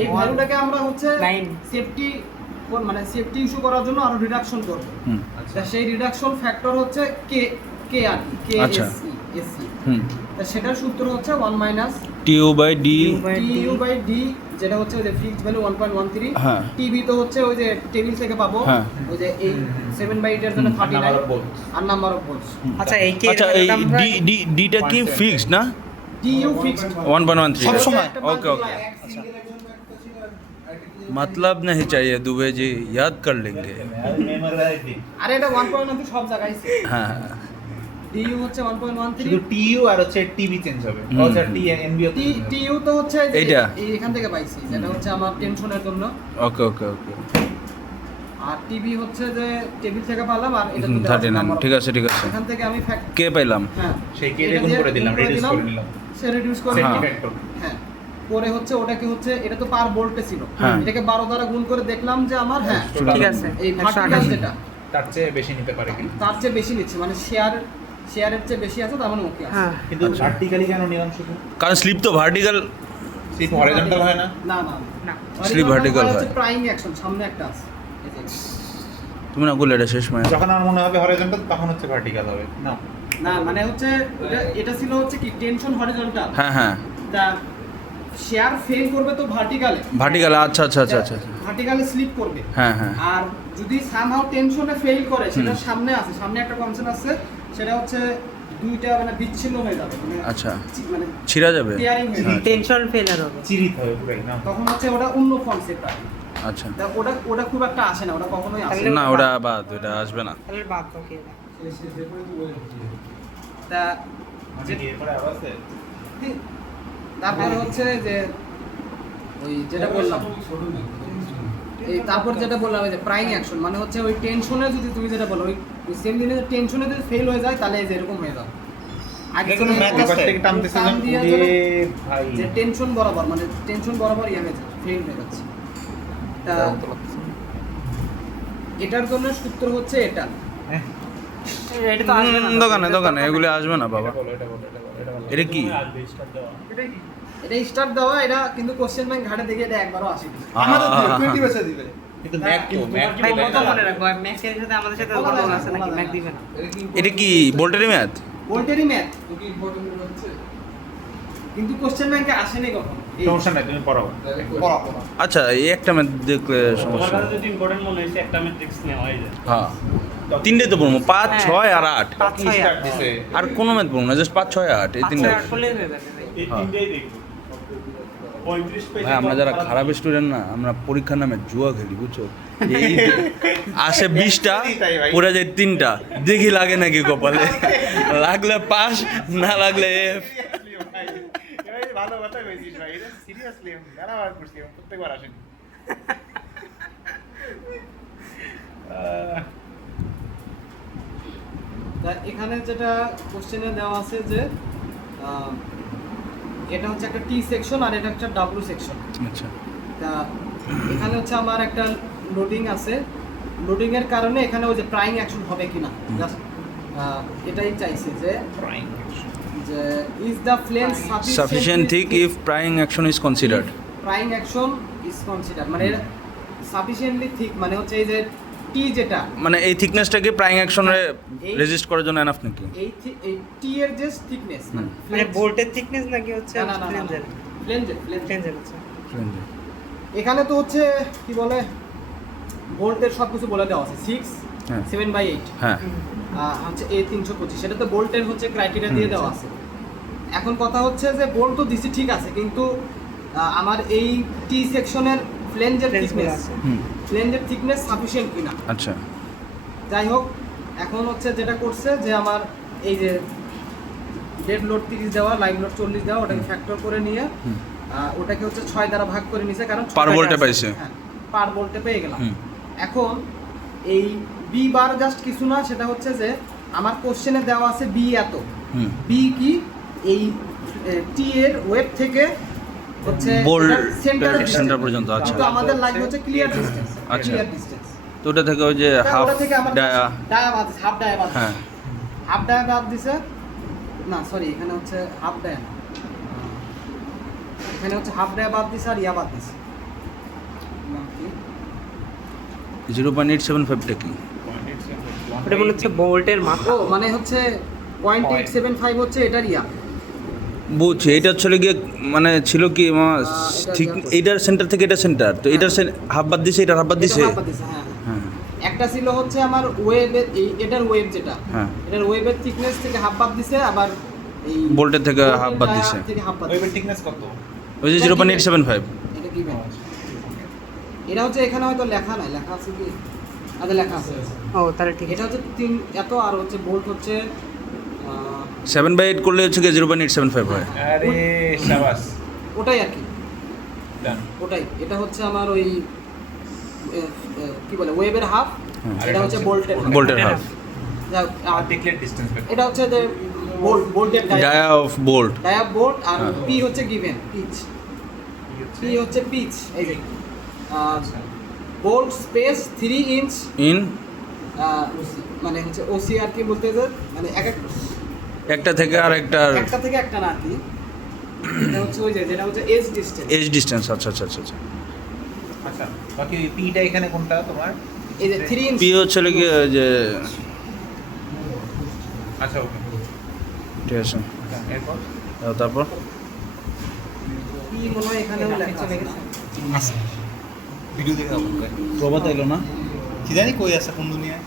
এই ভ্যালুটাকে আমরা হচ্ছে 9 সেফটি মানে সেফটি ইস্যু করার জন্য আরো রিডাকশন করব। হুম তা সেই রিডাকশন ফ্যাক্টর হচ্ছে কে কে আর কে আচ্ছা। এসসি। হুম। তা সেটার সূত্র হচ্ছে 1 T U by D. TU by D, যেটা হচ্ছে ওই যে ফিক্সড ভ্যালু 1.13। হ্যাঁ। টিবি তো হচ্ছে ওই যে টেবিল থেকে পাবো, হ্যাঁ। ওই যে এই 7/8 এর জন্য 39 নাম্বার অফ ভোল্ট। আর নাম্বার অফ ভোল্টস। আচ্ছা এই কে আচ্ছা এই ডি ডি ডিটা কি ফিক্সড না? টিইউ ফিক্সড 1.13 সব সময়? Okay okay. मतलब नहीं चाहिए दुबे जी, याद कर लेंगे। আরে এটা 1.13 সব জায়গায় हाँ টিইউ হচ্ছে 1.13। শুধু টিইউ আর হচ্ছে টিবি চেঞ্জ হবে। হুম। ও আচ্ছা টি এনবিও টিইউ তো হচ্ছে এই যে এইটা? এই এখান থেকে পাইছি, যেটা হচ্ছে আমার টেনশনের জন্য। Okay okay okay. আর টিবি হচ্ছে যে টেবিল থেকে পেলাম, আর এটা তো দেওয়া আছে 39 number of ঠিক আছে ঠিক আছে। এখান থেকে আমি ফ্যাক্ট কে পাইলাম? হ্যাঁ সেই কে দিয়ে গুণ করে দিলাম, রিডিউস করে নিলাম। সে রিডিউস করে হ্যাঁ। সেফটি নিলাম। ফ্যাক্টর। হ্যাঁ, পরে হচ্ছে ওটাকে হচ্ছে এটা তো পার ভোল্টে ছিল, হ্যাঁ। এটাকে 12 দ্বারা গুণ করে দেখলাম যে আমার হ্যাঁ ঠিক আছে এই ভার্টিক্যাল 128 যেটা তার চেয়ে বেশি নিতে পারে কিন্তু। তার চেয়ে বেশি নিচ্ছে, মানে শেয়ারের চেয়ে বেশি আছে, তার মানে ওকে আছে। হ্যাঁ কিন্তু ভার্টিক্যালি কেন নিলাম শুধু? কারণ স্লিপ তো ভার্টিক্যাল। সিপ হরিজন্টাল হয় না? না না না Sleep vertical হয়। প্রাইম অ্যাকশন সামনে একটা আছে, এই যে। তুমি না বললে এটা শেষ মানে। যখন আমার মনে হবে হরিজন্টাল তখন হচ্ছে ভার্টিক্যাল হবে না? না মানে হচ্ছে এটা ছিল হচ্ছে কি টেনশন হরিজন্টাল, হ্যাঁ হ্যাঁ তা শেয়ার ফেল করবে তো ভার্টিক্যালে, ভার্টিক্যাল। আচ্ছা আচ্ছা আচ্ছা আচ্ছা। ভার্টিক্যালে স্লিপ করবে। হ্যাঁ হ্যাঁ আর যদি সামহাউ টেনশনে ফেল করে, সেটা সামনে আছে, সামনে একটা কনসেপ্ট আছে, সেটা হচ্ছে দুইটা মানে বিচ্ছিন্ন হয়ে যাবে, মানে আচ্ছা মানে ছিঁড়া যাবে। টিয়ারিং হয়ে যাবে। টেনশন ফেলার হবে চিরিত হবে পুরাই না? তখন হচ্ছে ওটা অন্য কনসেপ্ট আর কি। আচ্ছা তা ওটা খুব একটা আসে না, ওটা কখনোই আসে তাহলে না। না ওটা বাদ, ওটা আসবে না। তাহলে বাদ ওকে তা মানে কি এরপরে আবার আছে? তারপরে হচ্ছে যে ওই যেটা বললাম, এই তারপর যেটা বললাম ওই যে প্রাইম অ্যাকশন, মানে হচ্ছে ওই টেনশনে যদি তুমি যেটা বলো ওই সেম দিনে টেনশনে যদি ফেল হয়ে যায়, তাহলে এই যে এরকম হয়ে যাবে। আগে এটা কোনো থেকে math এবার আছে? থেকে টানতেছে টান যখন দিয়ে ওরে ধরে ভাই। যে টেনশন বরাবর, মানে টেনশন বরাবর ইয়ে হয়েছে, ফেল হয়ে যাচ্ছে। তা এটার জন্য সূত্র হচ্ছে এটা। হ্যাঁ, এটা তো আসবে না দোকানে দোকানে এগুলো আসবে না বাবা। এটা বলো, এটা বলো, এটা বলো, এটা বলো। এটা কি? আসবে স্টার্ট দেওয়া। এটা স্টার্ট দেওয়া, এটা কিন্তু কোশ্চেন ব্যাংক ঘাটে দেখে এটা একবারও আসেনি। আমাদের 20 বেচে দিবে। কিন্তু ম্যাক তো ম্যাক ভাই তো কত মনে রাখবো ম্যাক্সের সাথে আমাদের সাথে বলা কথা যায় না, আছে নাকি বলা ম্যাক যায় দিবে না এটা কি ভোল্টেরি ম্যাথ? ভোল্টেরই ম্যাথ, কিন্তু কোশ্চেন ব্যাংকে আসেনি কখন। এই- সমস্যা নাই, তুমি পড়াও। পড়া। আচ্ছা এই একটা ম্যাথ দেখলে তোমার সমস্যা কাছে নেই। যদি ইম্পর্টেন্ট মনে হয়েছে একটা ম্যাট্রিক্স নেওয়া হয়ে যায়। হ্যাঁ তিনটে তো পড়বো, 5 হ্যাঁ। 6 আর 8। 5 কি 6 স্টার্ট দিছে? আর কোনো ম্যাথ পড়বো না, জাস্ট 5 6 8 এই তিনটা। 8 করলেই হয়ে যাবে ভাই এই হ্যাঁ। তিনটেই দেখবো। ভাই আমরা যারা খারাপ স্টুডেন্ট না, আমরা পরীক্ষার নামে জুয়া খেলি, বুঝছো? এই আসে 20টা, পড়ে যায় 3টা, দেখি লাগে নাকি কপালে, লাগলে পাস, না লাগলে এফ। ভালো কথা কইছিস ভাই, এটা সিরিয়াসলি মেলাবার করছি, প্রত্যেকবার আসেনি। তা এখানে যেটা কোশ্চেনে দেওয়া আছে যে এটা হচ্ছে একটা টি সেকশন আর এটা একটা ডাব্লিউ সেকশন। আচ্ছা, তা এখানে হচ্ছে আমার একটা লোডিং আছে, লোডিং এর কারণে এখানে ওই যে প্রাইং অ্যাকশন হবে কিনা, জাস্ট এটাই চাইছে যে is the flame sufficient thick if prying action is considered. Prying action is consider মানে সাফিসিয়েন্টলি থিক মানে হচ্ছে এই যে টি যেটা মানে এই থিকনেসটাকে প্রাইং অ্যাকশনে এই- রেজিস্ট করার জন্য এনাফ নাকি? এই টি এর যে থিকনেস মানে বোল্টের থিকনেস নাকি হচ্ছে না না না ফ্লেঞ্জের? ফ্লেঞ্জের ফ্লেঞ্জের হচ্ছে। এখানে তো হচ্ছে কি বলে ভোল্টের সব কিছু বলে দেওয়া আছে 6 হ্যাঁ। 7/8 হ্যাঁ, হচ্ছে A325 সেটা তো ভোল্টের হচ্ছে ক্রাইটেরিয়া দিয়ে দেওয়া আছে। এখন কথা হচ্ছে যে ভোল্ট তো দিছি ঠিক আছে, কিন্তু আমার এই টি সেকশনের ফ্লেঞ্জের ফ্লেঞ্জগুলো থিকনেস আছে। ফ্লেঞ্জের থিকনেস সাফিসিয়েন্ট কিনা। আচ্ছা, যাই হোক, এখন হচ্ছে যেটা করছে যে আমার এই যে ডেড লোড 30 দেওয়া, লাইভ লোড 40 দেওয়া, ওটাকে ফ্যাক্টর করে নিয়ে ওটাকে হচ্ছে 6 দ্বারা ভাগ করে নিছে, কারণ Per volt এ পাইছে। পার ভোল্টে পেয়ে গেলাম। হুম। এখন এই বি বার জাস্ট কিছু না, সেটা হচ্ছে যে আমার কোশ্চেনে দেওয়া আছে বি এত, হুম, বি কি এই টি এর ওয়েব থেকে হচ্ছে বোল্ট সেন্টার সেন্টার পর্যন্ত। আচ্ছা, কিন্তু আমাদের লাগবে হচ্ছে ক্লিয়ার ডিসটেন্স। আচ্ছা। ক্লিয়ার ডিসটেন্স তো ওটা থেকে ওই যে হাফ ওটা থেকে আমার ডায়া, ডায়া বাদ, হাফ ডায়া বাদ, হ্যাঁ, হাফ ডায়া বাদ দিছে না, সরি এখানে হচ্ছে হাফ ডায়া না। এখানে হচ্ছে হাফ ডায়া বাদ দিছে আর ইয়া বাদ দিছে। নাম কি? 0.875টা কি? ওটা মনে হচ্ছে বোল্টের মাথা। ও মানে হচ্ছে 0.875 হচ্ছে এটার ইয়া। বুঝছি, এটা হচ্ছে গিয়ে মানে ছিল কি ঠিক এইটার সেন্টার থেকে এটা সেন্টার, তো এটার হাফ বাদ দিছে, এটার হাফ বাদ দিছে। এটা হাফ বাদ দিছে, হ্যাঁ হ্যাঁ। হ্যাঁ, একটা ছিল হচ্ছে আমার ওয়েবের এটার ওয়েব যেটা, হ্যাঁ। এটার ওয়েবের থিকনেস থেকে হাফ বাদ দিছে, আবার এই ভোল্টের থেকে ভোল্টের হাফ বাদ ডায়া দিছে। থেকে হাফ বাদ ওয়েবের দিছে। থিকনেস কত? ওই যে 0.875। এটা কি ব্যাপার? এটা হচ্ছে এখানে হয়তো লেখা নাই, লেখা আছে কি? আচ্ছা লেখা আছে। ও তাহলে ঠিক এটা হচ্ছে 3 এত, আর হচ্ছে ভোল্ট হচ্ছে 7/8 করলে হচ্ছে গিয়ে 0.875 হয়। আরে শাবাশ, ওটাই আর কি, ডান। ওটাই। এটা হচ্ছে আমার ওই কি বলে ওয়েবের হাফ, হুম। এটা হচ্ছে ভোল্টের half। ভোল্টের হাফ, আর ডিক্লেয়ার ডিসটেন্স এটা হচ্ছে যে ভোল্টের dia of bolt. Dia bolt, আর হ্যাঁ। পি হচ্ছে গিভেন পিচ, পি হচ্ছে পিচ, এই যে ভোল্ট স্পেস 3 ইঞ্চ ইন মানে হচ্ছে ওসি আর কি বলতে যে মানে একটা থেকে আর একটা একটা থেকে একটা না আর কি। এটা হচ্ছে ওই যে যেটা হচ্ছে এজ ডিসটেন্স, এজ ডিস্টেন্স। আচ্ছা আচ্ছা আচ্ছা আচ্ছা। আচ্ছা, বাকি পিটা এখানে কোনটা তোমার? এই যে 3 ইঞ্চ। পি হচ্ছে গিয়ে ওই যে, আচ্ছা ওকে, ঠিক আছে, এরপর তারপর পি মনে হয় এখানেও লেখা আছে। ভিডিও দেখে প্রভাত এলো না? কি জানি কই আছে কোন দুনিয়ায়।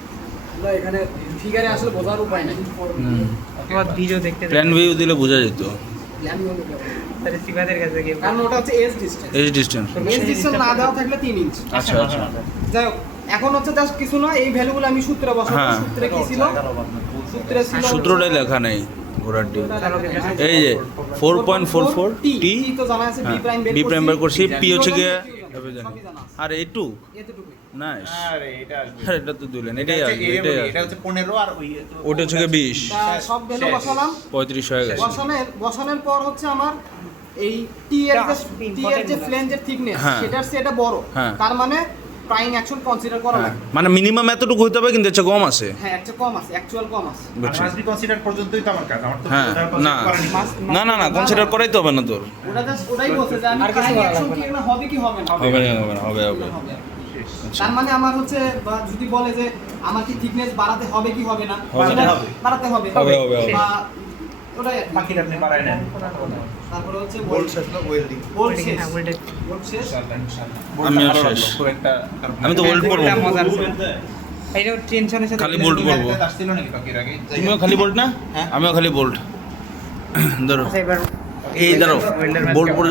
না এখানে ফিগারে আসলে বোঝার উপায় নাই। আমার ভিডিও দেখতে প্ল্যান ভিউ দিলে বোঝা যেত। প্ল্যান হলো কি? তাহলে সিবাদের কাছে গিয়ে কারণ ওটা হচ্ছে edge distance. Edge distance. Edge distance না দেওয়া থাকলে 3 ইঞ্চ। আচ্ছা আচ্ছা, যাই হোক, এখন হচ্ছে জাস্ট কিছু না, এই ভ্যালুগুলো আমি সূত্রে বসাবো। হ্যাঁ। সূত্রে কি ছিল? সূত্রে ছিল সূত্রটাই লেখা নেই ঘোড়ার ডিম। এই যে 4.44 টি, তো জানা আছে, বি প্রাইম বি প্রাইম বের করছি, পি হচ্ছে গিয়ে সবই জানা আছে। আর এটু এতটুকুই। নাইস। আরে এটা আসবে, এটা তো দিলেন, এটাই এটা আসবে, হচ্ছে এটাই এটা আসবে। হচ্ছে 15 আর ওই ওটা হচ্ছে গিয়ে 20, তা সব ভ্যালু বসালাম। 35 হয়ে গেছে। বসানোর পর হচ্ছে আমার এই টি এর যে ফ্লেঞ্জের থিকনেস হ্যাঁ। সেটার চেয়ে এটা বড়, হ্যাঁ। তার মানে প্রাইম অ্যাকশন কনসিডার করা লাগবে। মানে মিনিমাম এতটুকু হতে হবে, কিন্তু হচ্ছে কম আছে। হ্যাঁ, একটা কম আছে, অ্যাকচুয়াল কম আছে। বুঝছি। মাস্ট বি কনসিডার পর্যন্তই তো আমার কাজ, আমার তো হ্যাঁ, বোঝার না করেনি। না না না, কনসিডার করাই তো হবে না তোর। ওটা জাস্ট ওটাই বলছে যে আমি আর কিছু প্রাইম করা অ্যাকশন লাগবে কি না হবে কি হবে না। হবে না, হবে না, হবে হবে। হবে। আচ্ছা। তার মানে আমার হচ্ছে বা যদি বলে যে আমার কি থিকনেস বাড়াতে হবে কি হবে না, হবে সেটা না। বাড়াতে হবে। হবে, হবে, হবে। বা ওটাই আর কি। বাকিটা আপনি বাড়ায় নেন। তারপরে হচ্ছে বোল্ট শেষ না ওয়েল্ডিং। বোল্ট শেষ। হ্যাঁ বোল্টের বোল্ট শেষ। ইনশাআল্লাহ ইনশাআল্লাহ। আমিও ভালো শেষ। লাগলো, খুব একটা আমি তো ওয়েল্ড করবো। মজা আছে। এইটা টেনশনের সাথে খালি বোল্ট করবো। আসছিল নাকি বাকির আগে? তুমিও খালি বোল্ট না? আমিও খালি বোল্ট। ধরো আচ্ছা এবার এই, দাঁড়াও, বোল্ট পর্যন্ত